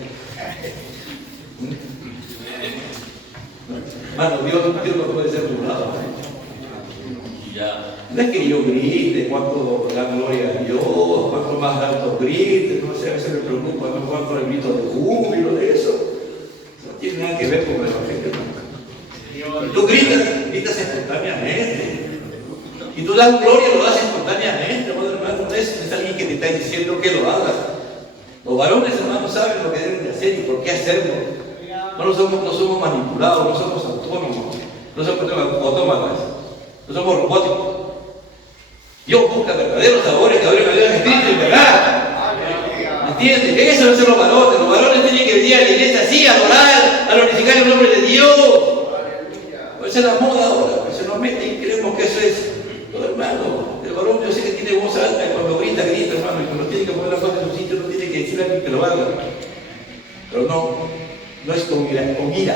Hermano, Dios no puede ser burlado. No es que yo grite cuánto da gloria a Dios, cuánto más alto grite, no sé, a veces me preocupa, no cuánto el grito de júbilo de eso. No tiene nada que ver con el evangelio. Tú gritas espontáneamente. Y tú das gloria, lo das espontáneamente, hermano. No es alguien que te está diciendo que lo hagas. Los varones, hermanos, saben lo que deben de hacer y por qué hacerlo. No somos manipulados, no somos autónomos, no somos autómatas, no somos robóticos. Dios busca verdaderos sabores que adoren a Dios en espíritu y verdad. ¿Entiendes? Eso no son los varones. Los varones tienen que venir a la iglesia así, a adorar, a glorificar el nombre de Dios. Esa es la moda ahora, se nos mete y creemos que eso es. No, hermano, el varón yo sé que tiene voz alta y cuando grita, hermano, y cuando tiene que poner la voz en su sitio, no tiene que decir a alguien que lo haga. Pero no es con ira.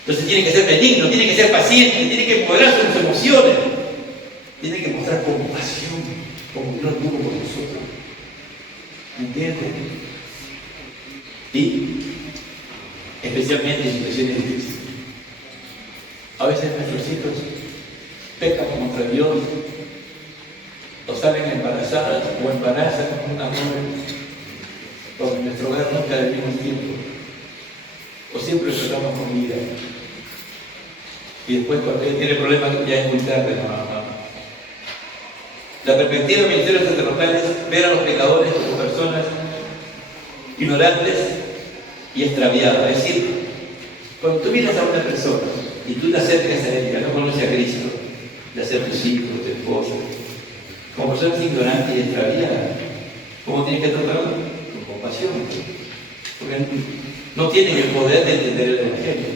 Entonces tiene que ser benigno, tiene que ser paciente, tiene que moderar sus emociones, tiene que mostrar compasión, como Dios tuvo con nosotros. ¿Entiendes? Y especialmente en situaciones difíciles. A veces nuestros hijos pecan contra Dios, o salen embarazadas o embarazan con una joven, porque en nuestro hogar nunca del mismo tiempo, o siempre tratamos con ira. Y después cuando él tiene problemas ya es muy tarde, no. La perspectiva del ministerio sacerdotal es ver a los pecadores como personas ignorantes y extraviadas. Es decir, cuando tú vienes a una persona y tú te acercas a ella, no conoces a Cristo, de ser tus hijos, tu esposa, como personas ignorantes y extraviadas, ¿cómo tienes que tratarlo? Con compasión. Porque no tienen el poder de entender el Evangelio.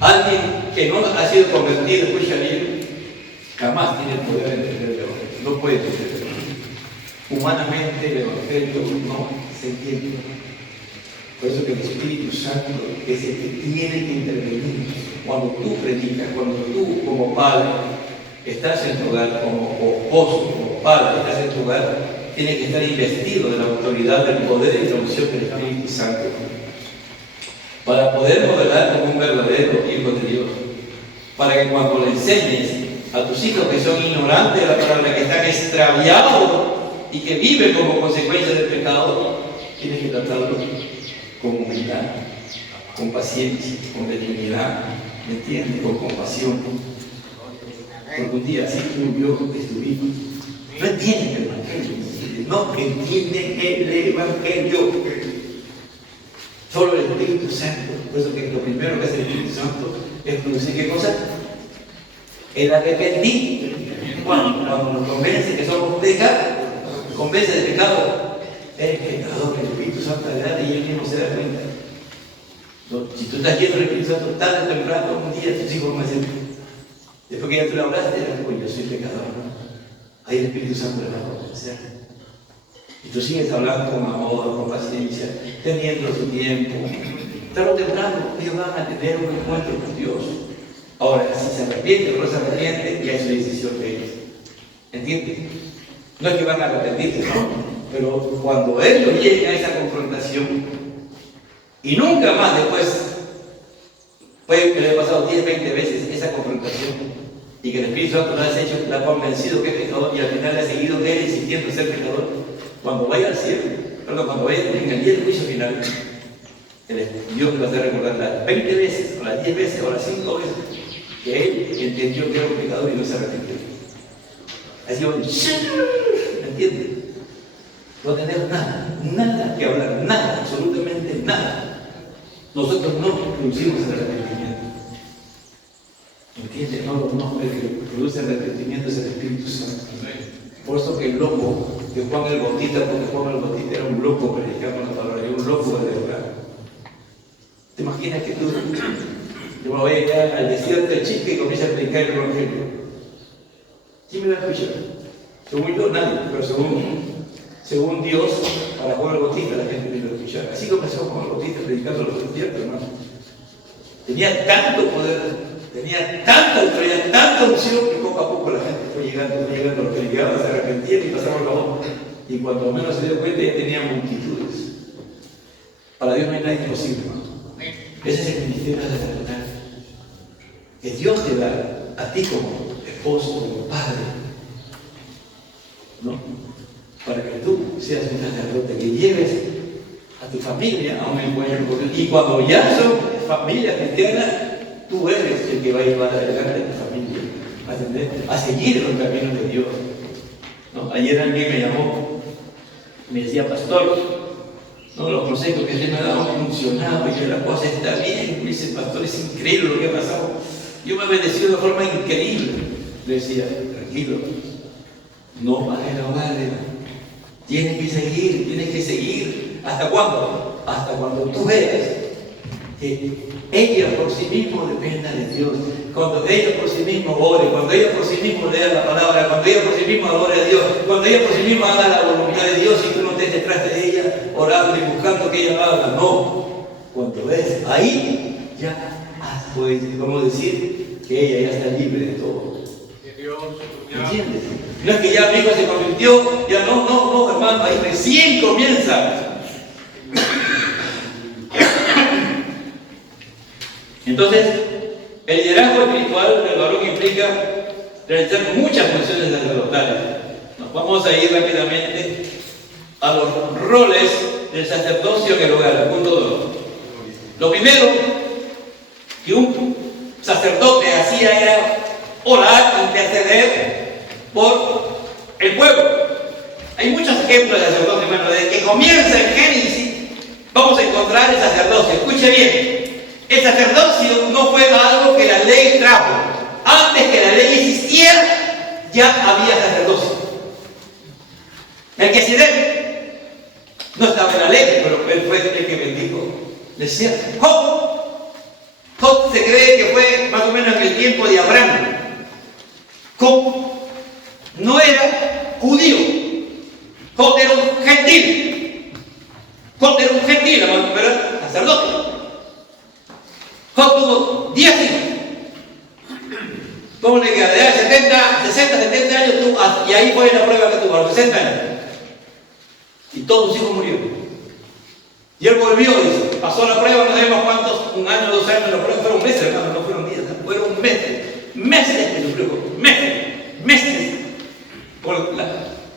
Alguien que no ha sido convertido, escucha bien, jamás tiene el poder de entender el Evangelio. No puede entenderlo. Humanamente el Evangelio no se entiende. Por eso que el Espíritu Santo es el que tiene que intervenir. Cuando tú predicas, cuando tú como padre estás en tu hogar, como esposo, como padre estás en tu hogar, tienes que estar investido de la autoridad, del poder y la unción del Espíritu Santo para poder modelar como un verdadero hijo de Dios. Para que cuando le enseñes a tus hijos que son ignorantes de la palabra, que están extraviados y que viven como consecuencia del pecado, tienes que tratarlos con humildad, con paciencia, con benignidad, ¿me entiendes? Con compasión. Porque un día así tú y yo estuvimos. No entienden el Evangelio, no entienden el Evangelio. Solo el Espíritu Santo. Por eso que lo primero que hace el Espíritu Santo es producir ¿qué cosa? El arrepentir. Cuando nos convence que somos pecados, convence de pecado, eres pecador, el Espíritu Santo adelante y él mismo se da cuenta. Si tú estás lleno del Espíritu Santo tarde o temprano, un día tus hijos van a decir, después que ya tú le hablaste, yo soy pecador, ¿no? Ahí el Espíritu Santo le va a convencer. Y tú sigues hablando con amor, con paciencia, teniendo su tiempo. Tarde o temprano ellos van a tener un encuentro con Dios. Ahora, si se arrepienten o no se arrepienten, ya es una decisión de ellos. ¿Entiendes? No es que van a arrepentirse, no. Pero cuando ellos lleguen a esa confrontación, y nunca más después, puede que le haya pasado 10, 20 veces esa confrontación, y que el Espíritu Santo la ha convencido que es pecador, y al final le ha seguido él insistiendo en ser pecador, cuando vaya al cielo, cuando vaya en el día del juicio final, Dios le va a hacer recordar las 20 veces, o las 10 veces, o las 5 veces, que él entendió que era un pecador y no se arrepintió. Así que, ¿me entiendes? No tenemos nada que hablar, nada, absolutamente nada. Nosotros no producimos el arrepentimiento. ¿Entiendes? No, el que produce el arrepentimiento es el Espíritu Santo. Por eso que el loco de Juan el Bautista, porque Juan el Bautista era un loco predicando la palabra, era un loco de verdad. ¿Te imaginas que tú, yo me voy allá al desierto del Chique y comienzo a predicar el Evangelio? ¿Quién me va a escuchar? Según yo, nadie, pero según Dios, para Juan el Bautista la gente me iba a escuchar. Así comenzó Juan el Bautista predicando los desiertos, hermano. Tenía tanto poder, tenía tanta autoridad, tanta unción que poco a poco la gente fue llegando, los que llegaban se arrepentían y pasaban la voz. Y cuando menos se dio cuenta ya tenía multitudes. Para Dios no hay nada imposible, hermano. Ese es el ministerio de la verdad. Que Dios te da a ti como esposo, como padre, ¿no? Para que tú seas un sacerdote, que lleves a tu familia a un encuentro con Dios. Y cuando ya son familia cristiana, tú eres el que va a llevar adelante a tu familia, a seguir los caminos de Dios, ¿no? Ayer alguien me llamó, me decía, pastor, no, los consejos que Dios me ha dado han funcionado y que la cosa está bien. Me dice, pastor, es increíble lo que ha pasado. Yo me he bendecido de forma increíble. Le decía, tranquilo, no bajes la guardia. Tienes que seguir, tienes que seguir. ¿Hasta cuándo? Hasta cuando tú veas que ella por sí mismo dependa de Dios. Cuando ella por sí mismo ore, cuando ella por sí mismo lea la palabra, cuando ella por sí mismo adore a Dios, cuando ella por sí misma haga la voluntad de Dios y tú no estés detrás de ella orando y buscando que ella lo haga. No. Cuando ves ahí, ya podemos decir que ella ya está libre de todo. ¿Entiendes? No es que ya mi hijo se convirtió, ya no, hermano, ahí recién comienza. Entonces, el liderazgo espiritual del varón implica realizar muchas funciones sacerdotales. Nos vamos a ir rápidamente a los roles del sacerdocio en el hogar. Punto 2. Lo primero que un sacerdote hacía era orar, interceder por el pueblo. Hay muchos ejemplos de sacerdocio, hermano. Desde que comienza en Génesis, vamos a encontrar el sacerdocio. Escuche bien. El sacerdocio no fue algo que la ley trajo. Antes que la ley existiera, ya había sacerdocio. Melquisedec no estaba en la ley, pero él fue el que bendijo. Decía Job se cree que fue más o menos en el tiempo de Abraham. Job no era judío. Job era un gentil. Job era un gentil, pero era sacerdote. Job tuvo 10 hijos. Póngale que a la edad de 60, 70 años tuvo, y ahí fue la prueba que tuvo, a los 60 años. Y todos sus hijos murieron. Y él volvió, dice, pasó la prueba, no sabemos cuántos, un año, 2 años, la prueba fueron meses, hermano, no fueron días, fueron meses que sufrió, meses,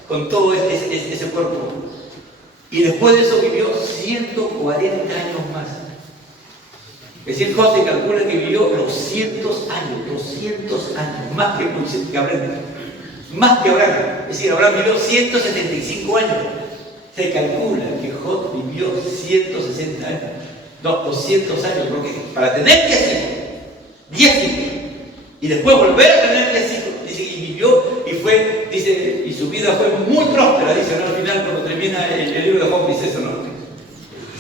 con todo ese cuerpo. Y después de eso vivió 140 años más. Es decir, Job se calcula que vivió 200 años, más que Abraham. Más que Abraham. Es decir, Abraham vivió 175 años. Se calcula que Job vivió 160 años. No, 200 años, porque para tener 10 hijos, y después volver a tener 10 hijos, dice, y vivió, y fue, dice, y su vida fue muy próspera, dice, ¿no? Al final, cuando termina el libro de Job, dice eso, ¿no?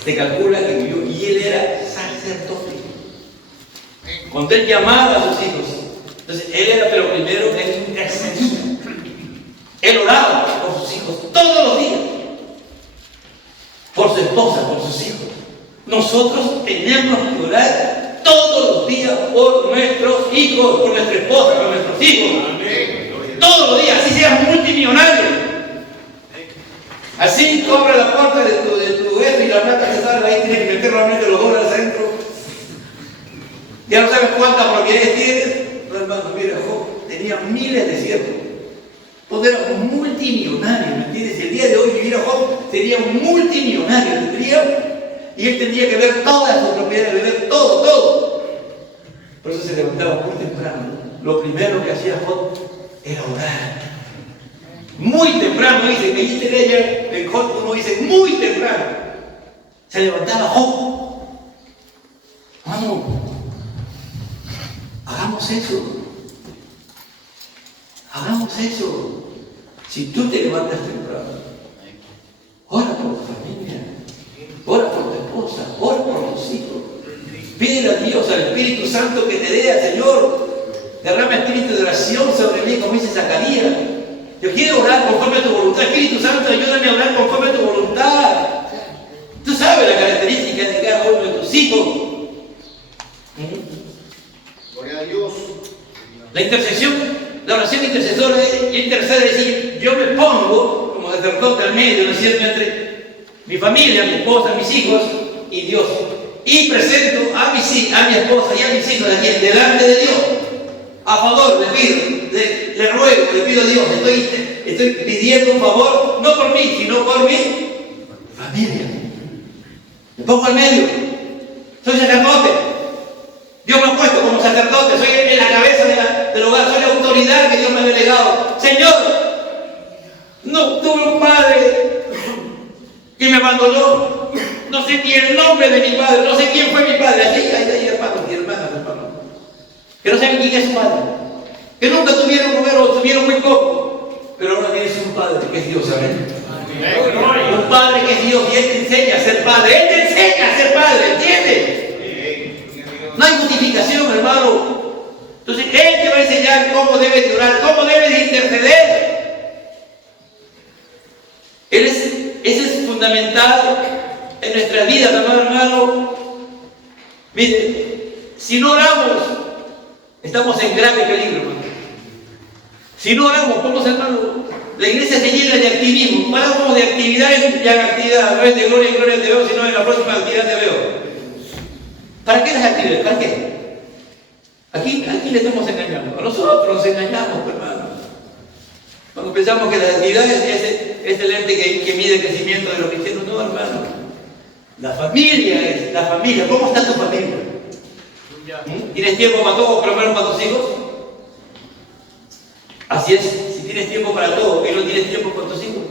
Se calcula que vivió, y él era sacerdote. Cuando él llamaba a sus hijos, entonces él era, pero primero, él intercedía. Él oraba por sus hijos todos los días, por su esposa, por sus hijos. Nosotros tenemos que orar todos los días por nuestros hijos, por nuestra esposa, por nuestros hijos. Todos los días, así seas multimillonario. Así cobra la puerta de tu esto y la plata que sale ahí, tienes que meter realmente los dólares adentro. Ya no sabes cuántas propiedades tienes. No, hermano, mira, Job tenía miles de siervos. Todos eran multimillonarios, ¿me entiendes? Si el día de hoy viviera Job, sería un multimillonario, tendría, y él tendría que ver todas sus propiedades, ver todo. Por eso se levantaba muy temprano. Lo primero que hacía Job era orar. Muy temprano, dice, que ahí tenía en Job, uno dice, muy temprano. Se levantaba Job. Vamos, hagamos eso. Hagamos eso. Si tú te levantas temprano, ora por tu familia, ora por tu esposa, ora por tus hijos. Pídele a Dios, al Espíritu Santo, que te dé, Señor, derrama espíritu de oración sobre mí, como dice Zacarías. Yo quiero orar conforme a tu voluntad. Espíritu Santo, ayúdame a orar conforme a tu voluntad. Tú sabes la característica de cada uno de tus hijos. Gloria a Dios. La intercesión, la oración intercesora y intercede, es decir, yo me pongo como sacerdote al medio, ¿no es cierto?, entre mi familia, mi esposa, mis hijos y Dios. Y presento a mi esposa y a mis hijos aquí delante de Dios. A favor, le pido, le ruego, le pido a Dios, estoy pidiendo un favor, no por mí, sino por mi familia. Me pongo al medio. Soy sacerdote. Dios me ha puesto como sacerdote, soy en la cabeza del hogar, soy la autoridad que Dios me ha delegado. Señor, no tuve un padre que me abandonó, no sé quién es el nombre de mi padre, no sé quién fue mi padre. Hay hermanos y hermanas, que no saben quién es su padre, que nunca tuvieron comer o tuvieron muy poco, pero ahora tienes un padre que es Dios, amén. Un padre que es Dios y Él te enseña a ser padre. Él te enseña a ser padre, ¿entiendes? No hay justificación, hermano. Entonces, Él te va a enseñar cómo debes de orar, cómo debes de interceder. Eso es fundamental en nuestras vidas, hermano. Mire, si no oramos, estamos en grave peligro, hermano. Si no oramos, ¿cómo se, hermano? La iglesia se llena de activismo. Paramos de actividad en actividad. No es de gloria en gloria te veo, sino en la próxima actividad te veo. ¿Para qué las actividades? ¿Para qué? Aquí le estamos engañando. A nosotros nos engañamos, hermano. Cuando pensamos que las actividades es el ente que mide el crecimiento de los cristianos. No, hermano. La familia es la familia. ¿Cómo está tu familia? ¿Tienes tiempo para todo, por lo menos para tus hijos? Así es, si tienes tiempo para todo y no tienes tiempo para tus hijos.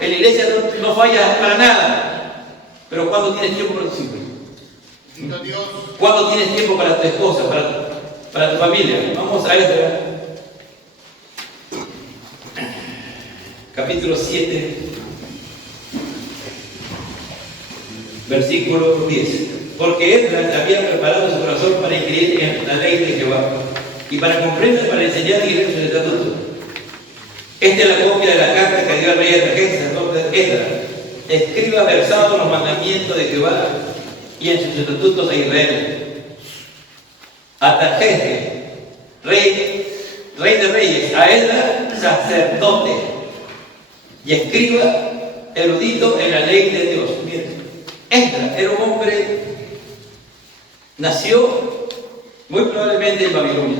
En la iglesia no falla para nada. Pero ¿cuándo tienes tiempo para tus hijos? ¿Cuándo tienes tiempo para tu esposa, para tu familia? Vamos a ver. Capítulo 7, versículo 10. Porque Esdras había preparado su corazón para inquirir en la ley de Jehová y para comprender, para enseñar y leer sus estatutos. Esta es la copia de la carta que dio el rey Artajerjes, Esdras, escriba versado en los mandamientos de Jehová y en sus estatutos a Israel. Artajerjes, rey de reyes, a Esdras, sacerdote y escriba erudito en la ley de Dios. Miren, Esdras era un hombre, nació muy probablemente en Babilonia,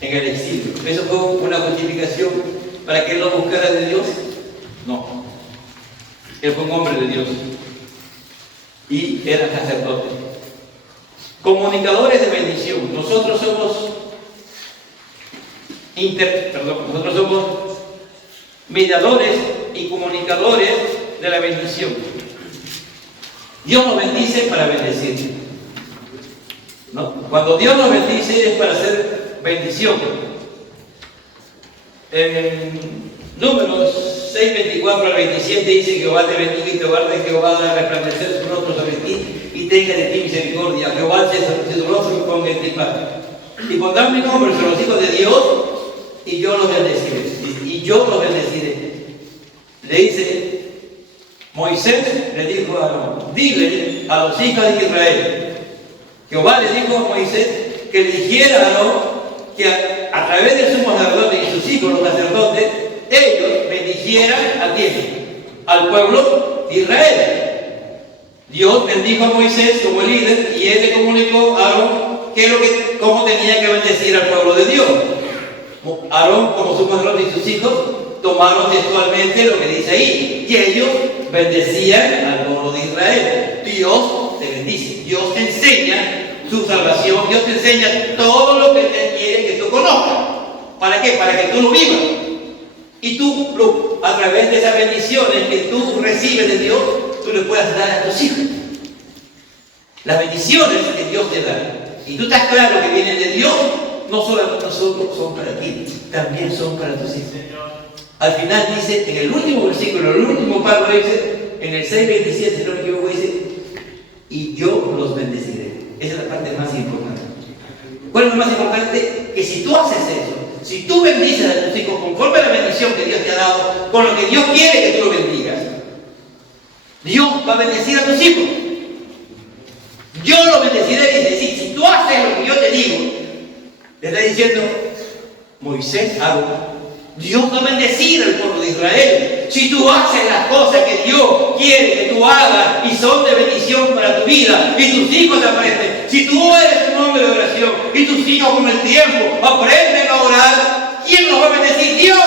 en el exilio. ¿Eso fue una justificación para que él no buscara de Dios? No. Él fue un hombre de Dios y era sacerdote. Comunicadores de bendición. Nosotros somos mediadores y comunicadores de la bendición. Dios nos bendice para bendecir, ¿no? Cuando Dios nos bendice es para hacer bendición. En Números 6:24 al 27 dice: Jehová te bendiga y te guarde, Jehová haga resplandecer su rostro sobre ti y tenga de ti misericordia, Jehová alce su rostro y ponga en ti paz. Y pondrán mi nombre sobre los hijos de Dios y yo los bendeciré. Y yo los bendeciré. Le dice Moisés, le dijo a Aarón: dile a los hijos de Israel. Jehová le dijo a Moisés que le dijera a Aarón que a través del sumo sacerdote y sus hijos, los sacerdotes, ellos bendicieran a quién, al pueblo de Israel. Dios bendijo a Moisés como líder y él le comunicó a Aarón cómo tenía que bendecir al pueblo de Dios. Aarón, como sumo sacerdote y sus hijos, tomaron textualmente lo que dice ahí, y ellos bendecían al pueblo de Israel. Dios te bendice, Dios te enseña su salvación, Dios te enseña todo lo que Él quiere que tú conozcas. ¿Para qué? Para que tú lo vivas. Y tú, a través de esas bendiciones que tú recibes de Dios, tú le puedas dar a tus hijos. Las bendiciones que Dios te da, y tú estás claro que vienen de Dios, no solamente nosotros son para ti, también son para tus hijos. Al final dice, en el último versículo, el último párrafo dice, en el 6:27, si no me equivoco, dice: y yo los bendeciré. Esa es la parte más importante. ¿Cuál es lo más importante? Que si tú haces eso, si tú bendices a tus hijos conforme a la bendición que Dios te ha dado, con lo que Dios quiere que tú lo bendigas, Dios va a bendecir a tus hijos. Yo lo bendeciré. Es decir, si tú haces lo que yo te digo, le está diciendo Moisés, Aarón, Dios va a bendecir al pueblo de Israel. Si tú haces las cosas que Dios quiere que tú hagas y son de bendición para tu vida y tus hijos aprenden. Si tú eres un hombre de oración y tus hijos con el tiempo aprenden a orar, ¿quién los va a bendecir? Dios.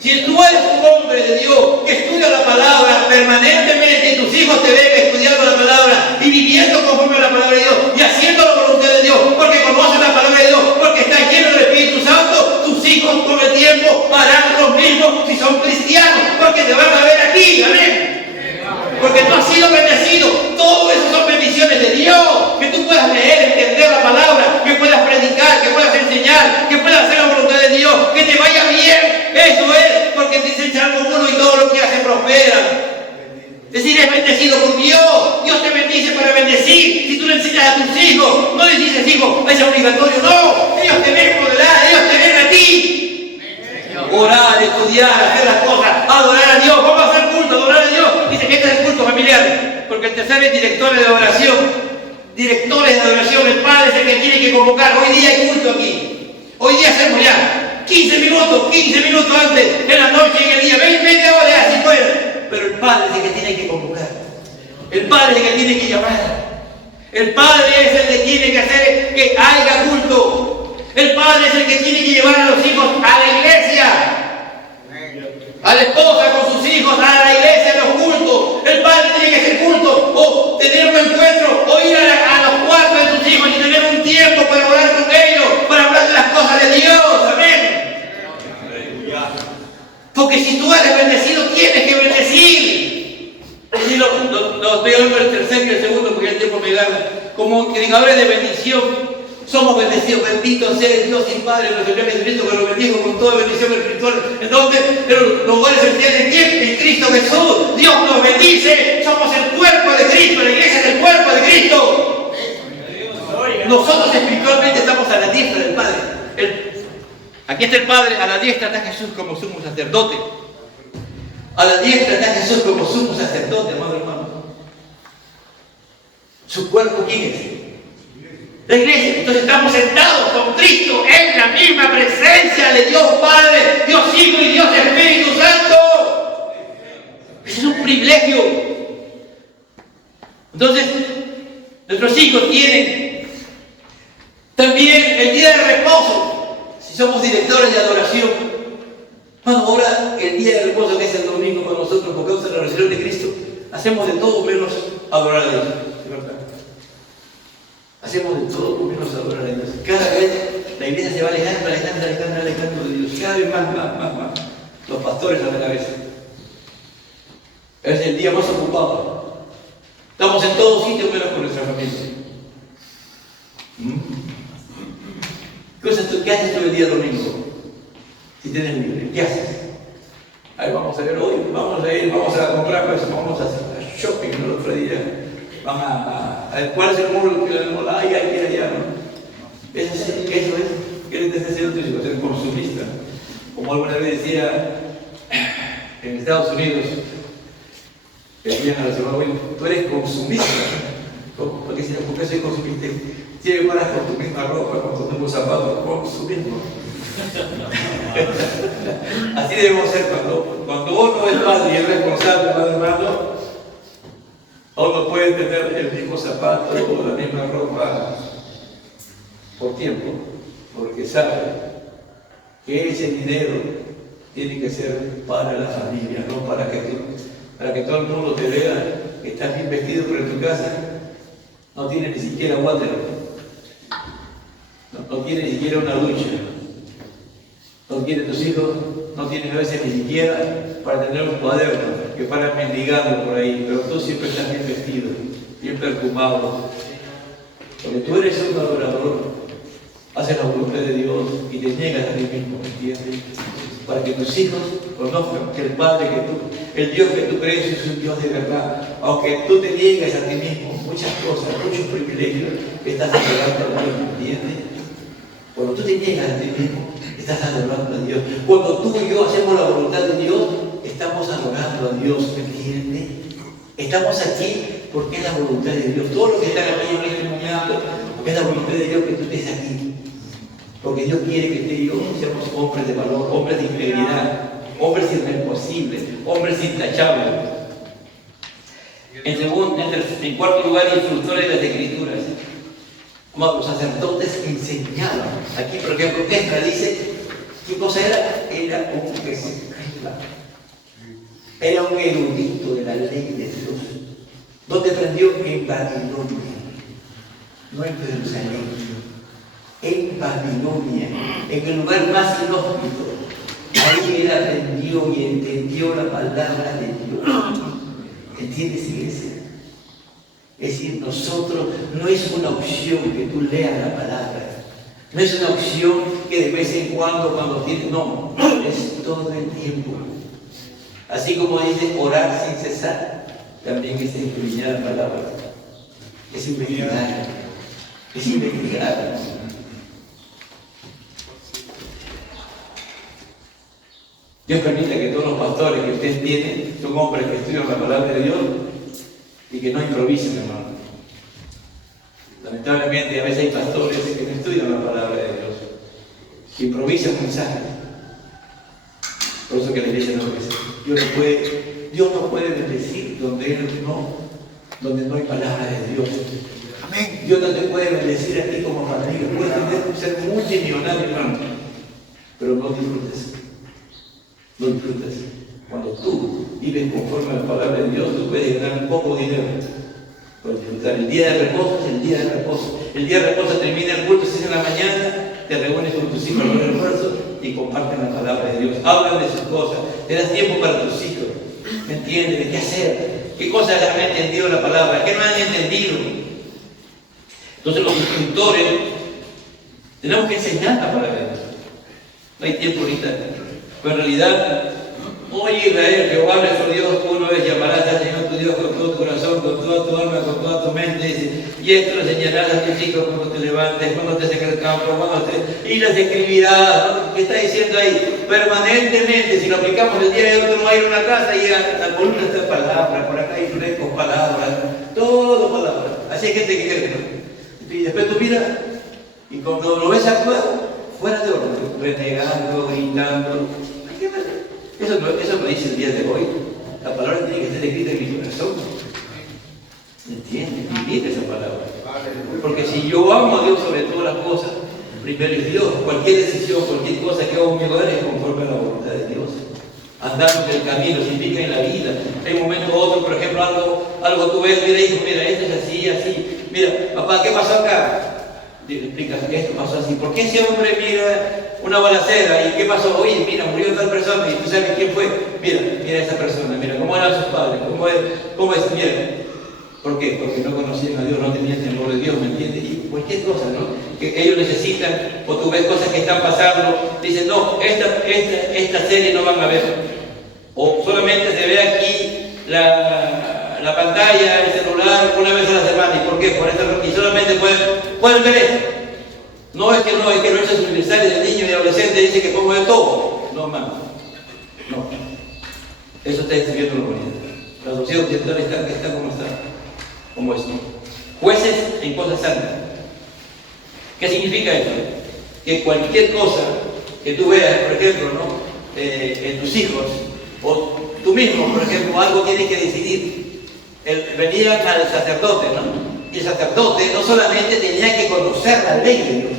Si tú eres un hombre de Dios que estudia la palabra permanentemente y tus hijos te ven estudiando la palabra y viviendo conforme a la palabra de Dios y haciendo la voluntad de Dios, porque conocen la palabra de Dios, porque están llenos del Espíritu Santo, tus hijos con el tiempo harán lo mismo si son cristianos, porque te van a ver aquí, amén. Porque tú has sido bendecido. Todo eso son bendiciones de Dios. Que tú puedas leer, entender la palabra, que puedas predicar, que puedas enseñar, que puedas hacer la voluntad de Dios, que te vaya bien. Eso es, porque dice en Salmo 1: y todo lo que Dios. Dios te bendice para bendecir. Si tú le enseñas a tus hijos, no le dices, hijo, es obligatorio. No, ellos te ven modelar, ellos te ven a ti. Orar, estudiar, hacer las cosas, adorar a Dios. Vamos a hacer culto, adorar a Dios. Dice que este es el culto familiar. Porque el tercer es directores de adoración. Directores de adoración. El padre es el que tiene que convocar. Hoy día hay culto aquí. Hoy día hacemos ya 15 minutos antes, en la noche, en el día, media hora, así fuera. Pero el padre es el que tiene que convocar. El padre es el que tiene que llamar. El padre es el que tiene que hacer que haya culto. El padre es el que tiene que llevar a los hijos a la iglesia. A la esposa con sus hijos, a la iglesia, a los cultos. El padre tiene que hacer culto, o tener un encuentro, o ir a los cuartos de sus hijos y tener un tiempo para orar con ellos, para hablar de las cosas de Dios. Amén. Porque si tú eres bendecido, tienes que bendecir. Y lo estoy hablando del tercer y el segundo, porque el tiempo me gana. Como predicadores de bendición, somos bendecidos. Bendito sea el Dios y Padre de nuestro Señor Jesucristo, que lo bendijo con toda bendición espiritual. ¿En dónde? En los lugares celestiales. ¿En quién? En Cristo Jesús. Dios nos bendice. Somos el cuerpo de Cristo. La iglesia es el cuerpo de Cristo. Nosotros espiritualmente estamos a la diestra del Padre. Aquí está el Padre, a la diestra está Jesús como sumo sacerdote. A la diestra está Jesús como sumo sacerdote, amado hermano. ¿Su cuerpo quién es? La iglesia. Entonces estamos sentados con Cristo en la misma presencia de Dios Padre, Dios Hijo y Dios Espíritu Santo. Ese es un privilegio. Entonces, nuestros hijos tienen también el día de reposo. Si somos directores de adoración, bueno, ahora el día de reposo, que es el domingo para nosotros, por causa de la resurrección de Cristo, hacemos de todo menos adorar a Dios, ¿verdad? Hacemos de todo menos adorar a Dios. Cada vez la iglesia se va alejando de Dios, cada vez más. Los pastores a la cabeza. Es el día más ocupado. Estamos en todos sitios menos con nuestra familia. ¿Qué haces tú el día domingo? Si tienes libre, ¿qué haces? Ahí vamos a ver hoy, vamos a comprar cosas, vamos a hacer shopping el otro día. Vamos a ver cuál es el muro que hay allá, ¿no? Eso es, ¿qué es ser un consumista? Como alguna vez decía en Estados Unidos, decían a los hermanos, tú eres consumista. ¿Cómo? ¿Por qué soy consumista? Si me paras con tu misma ropa, con tus mismos zapatos, consumismo. Así debemos ser cuando uno es padre y es responsable, hermano, uno puede tener el mismo zapato o la misma ropa por tiempo, porque sabe que ese dinero tiene que ser para la familia, no para que todo el mundo te vea que estás bien vestido, pero en tu casa no tiene ni siquiera water, no tiene ni siquiera una ducha, no tiene tus hijos, no tienen a veces ni siquiera para tener un cuaderno que paran mendigando por ahí, pero tú siempre estás bien vestido, bien perfumado, porque tú eres un adorador, haces la voluntad de Dios y te niegas a ti mismo, ¿entiendes? Para que tus hijos conozcan que el Padre que tú, el Dios que tú crees es un Dios de verdad, aunque tú te niegas a ti mismo muchas cosas, muchos privilegios, estás adorando a Dios, ¿entiendes? Cuando tú te niegas a ti mismo, estás adorando a Dios. Cuando tú y yo hacemos la voluntad de Dios, estamos adorando a Dios, ¿entiendes? Estamos aquí porque es la voluntad de Dios. Todo lo que están aquí en este momento es la voluntad de Dios que tú estés aquí. Porque Dios quiere que usted y yo seamos hombres de valor, hombres de integridad, hombres irreposibles, hombres intachables. En cuarto lugar, instructores de las Escrituras. Los sacerdotes enseñaban. Aquí, por ejemplo, Esdra dice, ¿qué cosa era? Era un erudito de la ley de Dios. ¿Dónde aprendió? En Babilonia, no en Jerusalén. En Babilonia, en el lugar más inhóspito. Ahí él aprendió y entendió la palabra de Dios. ¿Entiendes, iglesia? Es decir, nosotros no es una opción que tú leas la palabra. No es una opción que de vez en cuando tienes. No, es todo el tiempo. Así como dice orar sin cesar. también es escudriñar la palabra. Es investigar. Es investigar. Dios permite que todos los pastores que ustedes tienen son hombres que estudian la palabra de Dios y que no improvisen, hermano. Lamentablemente a veces hay pastores que no estudian la palabra de Dios, que improvisan mensajes. Por eso que la iglesia no crece. Dios no puede bendecir donde no hay palabra de Dios. Amén. Dios no te puede bendecir a ti como familia. Puedes ser multimillonario, hermano, pero no disfrutes. No disfrutes. Cuando tú vives conforme a la palabra de Dios, tú puedes ganar poco dinero. Puedes disfrutar. El día de reposo es el día de reposo. El día de reposo termina el culto, si es en la mañana, te reúnes con tus hijos en el almuerzo y comparten la palabra de Dios. Hablan de sus cosas. Te das tiempo para tus hijos. ¿Me entiendes? ¿De qué hacer? ¿Qué cosas han entendido la palabra? ¿Qué no han entendido? Entonces los instructores tenemos que enseñar la palabra de Dios. No hay tiempo ahorita. Pero en realidad, oye Israel, Jehová nuestro Dios, uno es, llamarás al Señor tu Dios con todo tu corazón, con toda tu alma, con toda tu mente, dice, y esto lo enseñarás a tus hijos cuando te levantes, cuando te saques al campo, y las escribirás. ¿Qué está diciendo ahí? Permanentemente, si lo aplicamos el día de hoy, uno va a ir a una casa y al volumen está palabras, por acá hay frescos palabras, todo palabras. Así hay gente que quiere, ¿no? Y después tú miras, y cuando lo ves actuar, fuera de orden, renegando, gritando. Eso no dice el día de hoy. La palabra tiene que ser escrita en mi corazón. ¿Entiendes? Vivir esa palabra. Porque si yo amo a Dios sobre todas las cosas, primero es Dios. Cualquier decisión, cualquier cosa que hago en mi hogar es conforme a la voluntad de Dios. Andamos en el camino, significa en la vida. Hay un momento u otro, por ejemplo, algo tú ves, mira hijo, mira, esto es así, así. Mira, papá, ¿qué pasó acá? Le explicas que esto pasó así. ¿Por qué ese hombre mira una balacera? ¿Y qué pasó? Oye, mira, murió tal persona y tú sabes quién fue. Mira esa persona, mira cómo eran sus padres, cómo es, mira. ¿Por qué? Porque no conocían a Dios, no tenían temor de Dios, ¿me entiendes? Y cualquier cosa, ¿no? Que ellos necesitan, o tú ves cosas que están pasando, dicen, no, esta serie no van a ver. O solamente se ve aquí la pantalla, el celular, una vez a la semana. ¿Y por qué? Por eso, y solamente pueden ver esto. No es que no es universal del niño y adolescente dice que pongo de todo. No, hermano. No. Eso está escribiendo la humanidad. La sociedad occidental está como está. Como esto. Jueces en cosas santas. ¿Qué significa esto? Que cualquier cosa que tú veas, por ejemplo, ¿no? En tus hijos, o tú mismo, por ejemplo, algo tienes que decidir. Venían al sacerdote, ¿no? Y el sacerdote no solamente tenía que conocer la ley de Dios,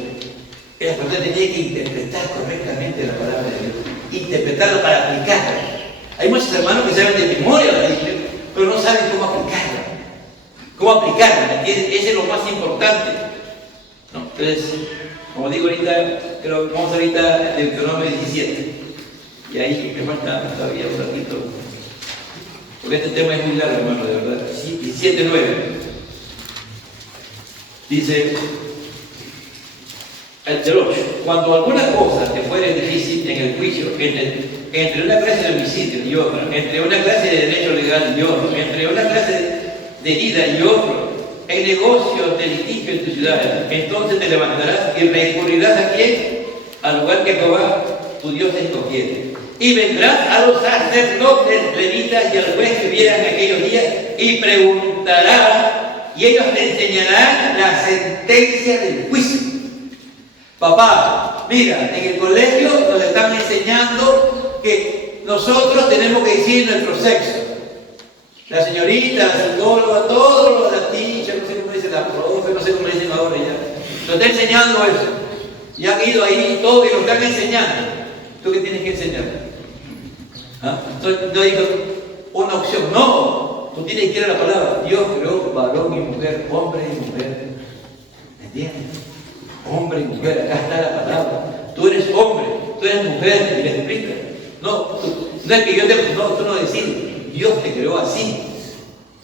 el sacerdote tenía que interpretar correctamente la palabra de Dios, interpretarla para aplicarla. Hay muchos hermanos que saben de memoria la Biblia, pero no saben cómo aplicarla. ¿Cómo aplicarla? Ese es lo más importante, ¿no? Entonces, como digo ahorita, vamos ahorita a Deuteronomio 17. Y ahí me falta todavía un ratito. Porque este tema es muy largo, hermano, de verdad. 17:9. Dice el 8. Cuando alguna cosa te fuere difícil en el juicio, entre una clase de homicidio y otra, entre una clase de derecho legal y otra, entre una clase de herida y otra, en negocios de litigio en tu ciudad, entonces te levantarás y recurrirás a quién, al lugar que Jehová tu Dios te escogiere. Y vendrás a los sacerdotes levitas y al juez que viera en aquellos días y preguntarás, y ellos te enseñarán la sentencia del juicio. Papá, mira, en el colegio nos están enseñando que nosotros tenemos que decir nuestro sexo. La señorita, la psicóloga, todos los teachers, no sé cómo dice la profe, no sé cómo dicen ahora ya. Nos está enseñando eso. Y han ido ahí todo y nos están enseñando. ¿Tú qué tienes que enseñar? ¿Ah? Entonces, no digo una opción, no. Tú tienes que ir a la palabra. Dios creó varón y mujer, hombre y mujer. ¿Me entiendes? Hombre y mujer, acá está la palabra. Tú eres hombre, tú eres mujer, y le explica. No es que yo tú no decides. Dios te creó así.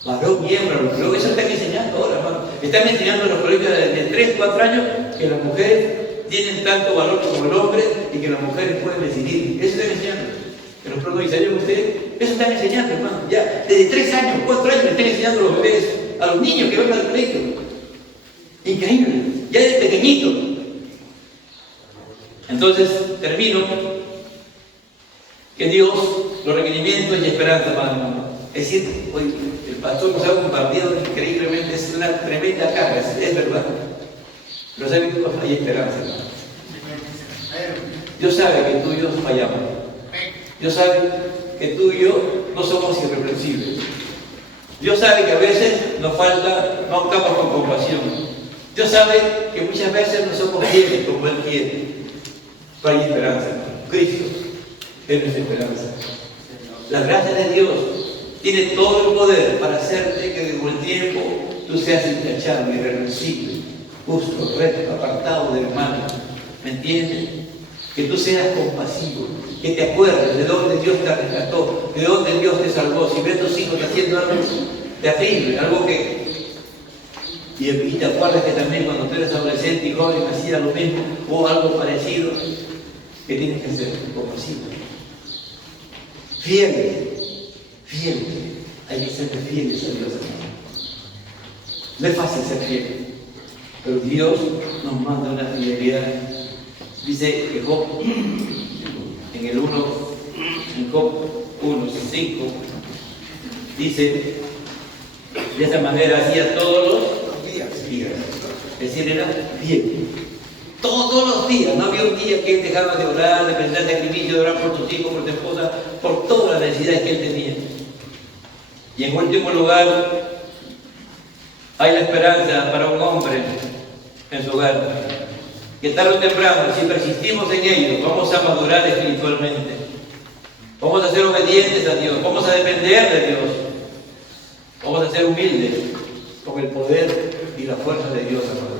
Varón y hembra lo creó. Eso están enseñando ahora, hermano. Están enseñando en los colegios de 3, 4 años que las mujeres tienen tanto valor como el hombre y que las mujeres pueden decidir. Eso están enseñando. En los próximos diseños usted Eso están enseñando, hermano. Ya desde 3 años, 4 años le están enseñando a los bebés, a los niños que van al colegio. Increíble, ya desde pequeñito. Entonces, termino. Que Dios, los requerimientos y esperanza, hermano. Es decir, hoy el pastor nos ha compartido increíblemente, es una tremenda carga, es verdad. Pero ¿saben qué cosa? Hay esperanza, hermano. Dios sabe que tú y yo fallamos. Dios sabe que tú y yo no somos irreprensibles. Dios sabe que a veces nos falta, no actuamos con compasión. Dios sabe que muchas veces no somos fieles como Él quiere. Pero hay esperanza, hermano. Cristo es nuestra esperanza. La gracia de Dios tiene todo el poder para hacerte que con el tiempo tú seas intachable, irreversible, justo, recto, apartado del mal. ¿Me entiendes? Que tú seas compasivo, que te acuerdes de dónde Dios te rescató, de dónde Dios te salvó. Si ves a tus hijos haciendo algo terrible, algo que... Y te acuerdas que también cuando tú eres adolescente y joven hacías lo mismo o algo parecido, ¿qué tienes que hacer? Compasivo. Fieles, fieles. Hay que ser fieles a Dios, hermano. No es fácil ser fiel, pero Dios nos manda una fidelidad. Dice que Job, en Job 1:5, dice, de esa manera hacía todos los días. Es decir, era fiel. Todos los días, no había un día que él dejaba de orar, de prestar sacrificio, de orar por tus hijos, por tu esposa, por todas las necesidades que él tenía. Y en último lugar, hay la esperanza para un hombre en su hogar, que tarde o temprano, si persistimos en ello, vamos a madurar espiritualmente, vamos a ser obedientes a Dios, vamos a depender de Dios, vamos a ser humildes con el poder y la fuerza de Dios, hermano.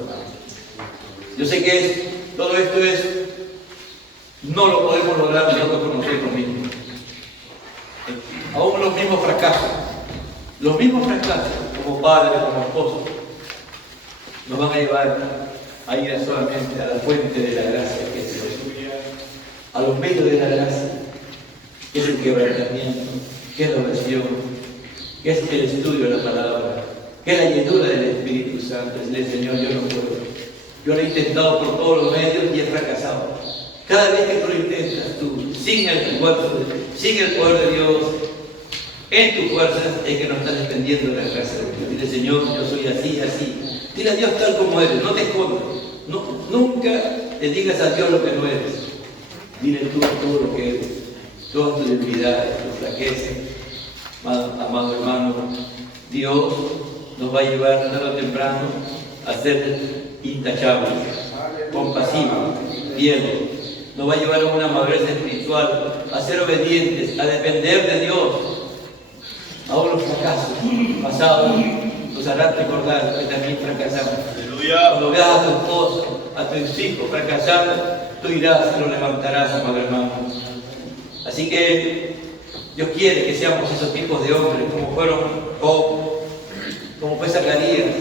Yo sé que todo esto no lo podemos lograr nosotros por nosotros mismos. Aún los mismos fracasos como padres, como esposos, nos van a llevar a ir solamente a la fuente de la gracia, que es Dios, a los medios de la gracia, que es el quebrantamiento, que es la oración, que es el estudio de la palabra, que es la llenura del Espíritu Santo. Es el Señor, yo no puedo. Yo lo he intentado por todos los medios y he fracasado. Cada vez que tú lo intentas, tú, sin el poder de Dios, en tus fuerzas, es que no estás dependiendo de la gracia de Dios. Dile, Señor, yo soy así, así. Dile a Dios tal como eres, no te escondas. Nunca te digas a Dios lo que no eres. Dile tú todo lo que eres, todas tus debilidades, tus flaquezas. Amado hermano, Dios nos va a llevar tarde o temprano a ser intachables, compasivos, fieles. Nos va a llevar a una madurez espiritual, a ser obedientes, a depender de Dios. Ahora los fracasos pasados nos harán recordar que también fracasamos. Cuando veas a tu esposa, a tus hijos fracasar, tú irás y lo levantarás, amado hermano. Así que Dios quiere que seamos esos tipos de hombres, como fueron Job, como fue Zacarías,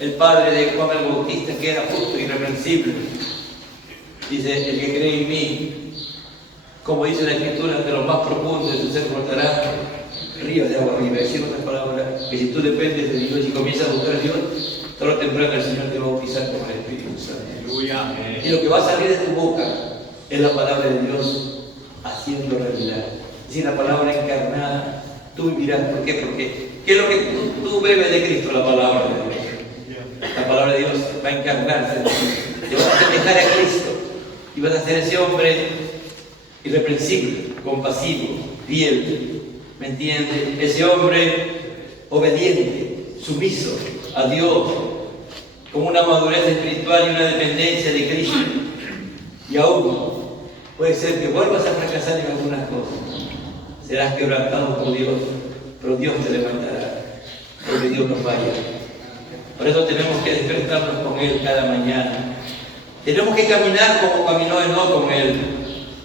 el padre de Juan el Bautista, que era justo y irreprensible. Dice, el que cree en mí, como dice la Escritura, de lo más profundo de su ser brotará ríos de agua viva. Es decir, otras palabras, que si tú dependes de Dios y comienzas a buscar a Dios, tarde o temprano el Señor te va a bautizar con el Espíritu Santo. Aleluya. Y lo que va a salir de tu boca es la palabra de Dios haciendo realidad. Es decir, la palabra encarnada, tú vivirás. ¿Por qué? Porque ¿qué es lo que tú bebes de Cristo? La palabra de Dios. La palabra de Dios va a encarnarse en ti. Te vas a asemejar a Cristo y vas a ser ese hombre irreprensible, compasivo, fiel. ¿Me entiendes? Ese hombre obediente, sumiso a Dios, con una madurez espiritual y una dependencia de Cristo. Y aún puede ser que vuelvas a fracasar en algunas cosas. Serás quebrantado por Dios, pero Dios te levantará, porque Dios nos vaya. Por eso tenemos que despertarnos con Él cada mañana. Tenemos que caminar como caminó Enoc con Él.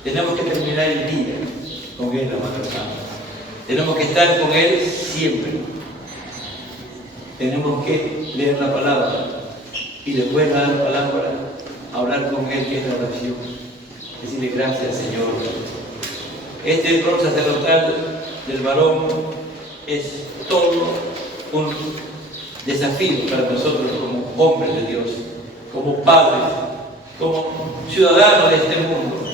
Tenemos que terminar el día con Él, amado hermano. Tenemos que estar con Él siempre. Tenemos que leer la palabra y después de la palabra hablar con Él, que es la oración. Decirle gracias, Señor. Este rol sacerdotal del varón es todo un desafío para nosotros como hombres de Dios, como padres, como ciudadanos de este mundo.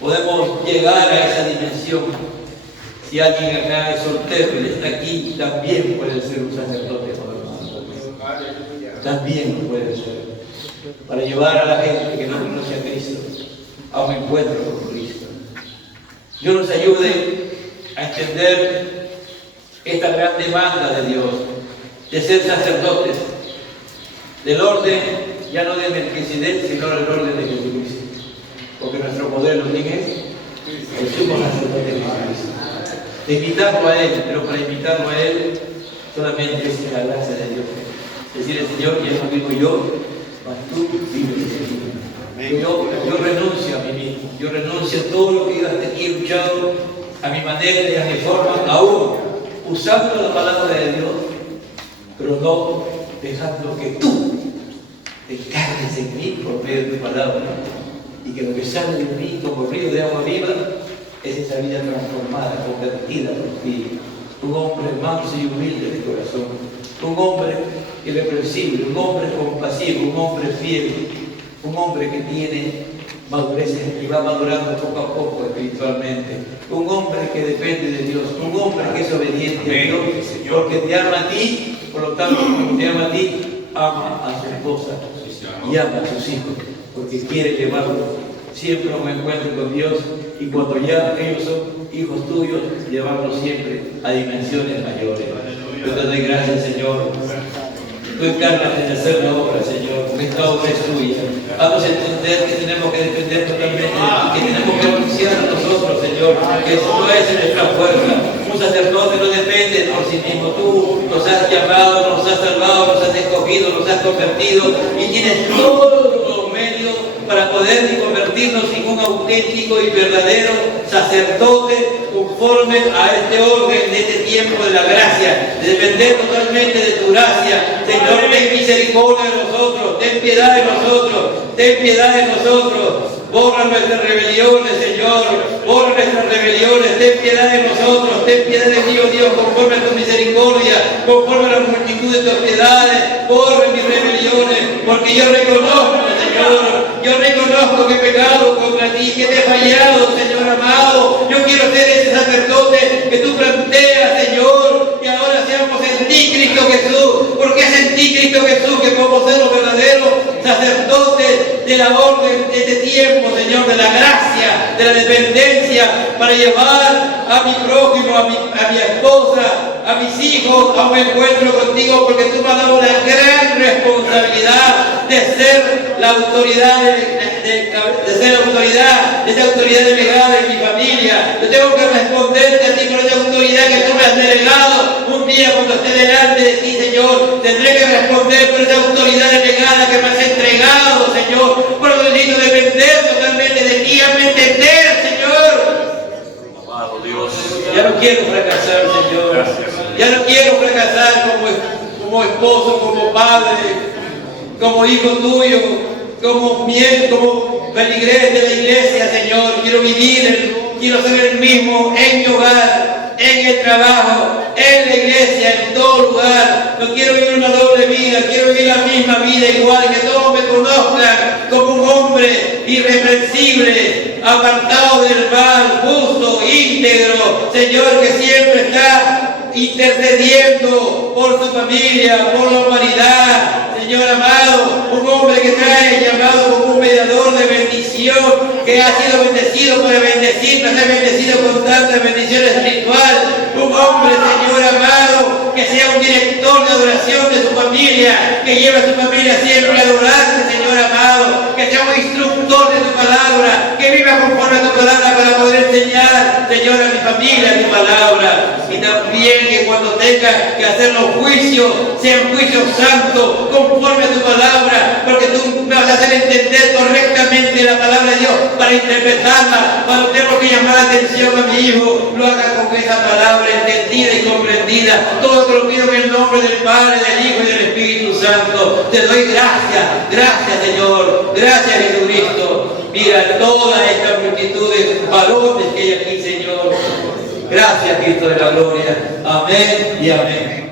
Podemos llegar a esa dimensión. Si alguien acá es soltero y está aquí, también puede ser un sacerdote para nosotros. También lo puede ser. Para llevar a la gente que no conoce a Cristo a un encuentro con Cristo. Dios nos ayude a entender esta gran demanda de Dios, de ser sacerdotes, del orden, ya no de Melquisedec, sino del orden de Jesucristo. Porque nuestro modelo, ¿quién es? El sumo sacerdote de Jesucristo. De invitarlo a Él, pero para invitarlo a Él solamente es la gracia de Dios. Decirle, Señor, ya no vivo yo, mas tú vives en mí. Yo renuncio a mí mismo, yo renuncio a todo lo que yo hasta aquí he luchado, a mi manera y a mi forma, aún usando la palabra de Dios, pero no dejando que tú te encargues en mí por medio de tu palabra, y que lo que sale de mí como río de agua viva es esa vida transformada, convertida por ti. Un hombre manso y humilde de corazón, un hombre irreprensible, un hombre compasivo, un hombre fiel, un hombre que tiene madurez y va madurando poco a poco espiritualmente, un hombre que depende de Dios, un hombre que es obediente a Dios, porque te ama a ti, por lo tanto, como te ama a ti, ama a su esposa y ama a sus hijos, porque quiere llevarlos siempre a un encuentro con Dios, y cuando ya ellos son hijos tuyos, llevarlos siempre a dimensiones mayores. Yo te doy gracias, Señor. Tú encárgate de hacer la obra, Señor, porque esta obra es tuya. Vamos a entender que tenemos que depender totalmente de ti, que tenemos que anunciar a nosotros, Señor, que eso no es nuestra fuerza. Un sacerdote no depende por sí mismo. Tú nos has llamado, nos has salvado, nos has escogido, nos has convertido, y tienes todos los medios para poder convertirnos en un auténtico y verdadero sacerdote conforme a este orden de este tiempo de la gracia, de depender totalmente de tu gracia. Señor, ten misericordia de nosotros, ten piedad de nosotros, ten piedad de nosotros. Borra nuestras rebeliones, Señor, borra nuestras rebeliones, ten piedad de nosotros, ten piedad de mí, oh Dios, conforme a tu misericordia, conforme a la multitud de tus piedades, borra mis rebeliones, porque yo reconozco, Señor, yo reconozco que he pecado contra ti, que te he fallado, Señor amado. Yo quiero ser ese sacerdote que tú planteas, Señor, que ahora seamos en ti, Cristo Jesús, porque es en ti, Cristo Jesús, que podemos ser los verdaderos sacerdotes de la orden de este tiempo, Señor, de la gracia, de la dependencia, para llevar a mi prójimo, a mi esposa, a mis hijos a un encuentro contigo, porque tú me has dado la gran responsabilidad de ser la autoridad esa autoridad delegada en mi familia. Yo tengo que responderte a ti por esa autoridad que tú me has delegado. Un día cuando esté delante de ti, Señor, tendré que responder por esa autoridad delegada que me has entregado, Señor. Por lo necesito depender totalmente de ti, hazme entender, Señor. Amado Dios. Ya no quiero fracasar, Señor. Ya no quiero fracasar como esposo, como padre, como hijo tuyo, como feligrés de la iglesia, Señor. Quiero ser el mismo en mi hogar, en el trabajo, en la iglesia, en todo lugar. No quiero vivir una doble vida, quiero vivir la misma vida igual, que todos me conozcan como un hombre irreprensible, apartado del mal, justo, íntegro, Señor, que siempre está intercediendo por su familia, por la humanidad, Señor amado, un hombre que trae llamado como un mediador de bendición, que ha sido bendecido para bendecir, para ser bendecido con tanta bendición espiritual, un hombre, Señor amado, que sea un director de adoración de su familia, que lleve a su familia siempre a adorarte, Señor amado, que sea un instructor de tu palabra, que viva conforme a tu palabra para poder enseñar, Señor, a mi familia tu palabra, y también que cuando tenga que hacer los juicios, sean juicios santos, conforme a tu palabra, porque tú me vas a hacer entender correctamente la palabra de Dios para interpretarla. Cuando tengo que llamar la atención a mi hijo, lo haga con esa palabra entendida y comprendida. Todo te lo pido en el nombre del Padre, del Hijo y del Espíritu Santo. Te doy gracias, gracias, Señor, gracias, Jesucristo. Mira toda esta multitud de varones que hay aquí, Señor. Gracias, Cristo de la gloria. Amén y amén.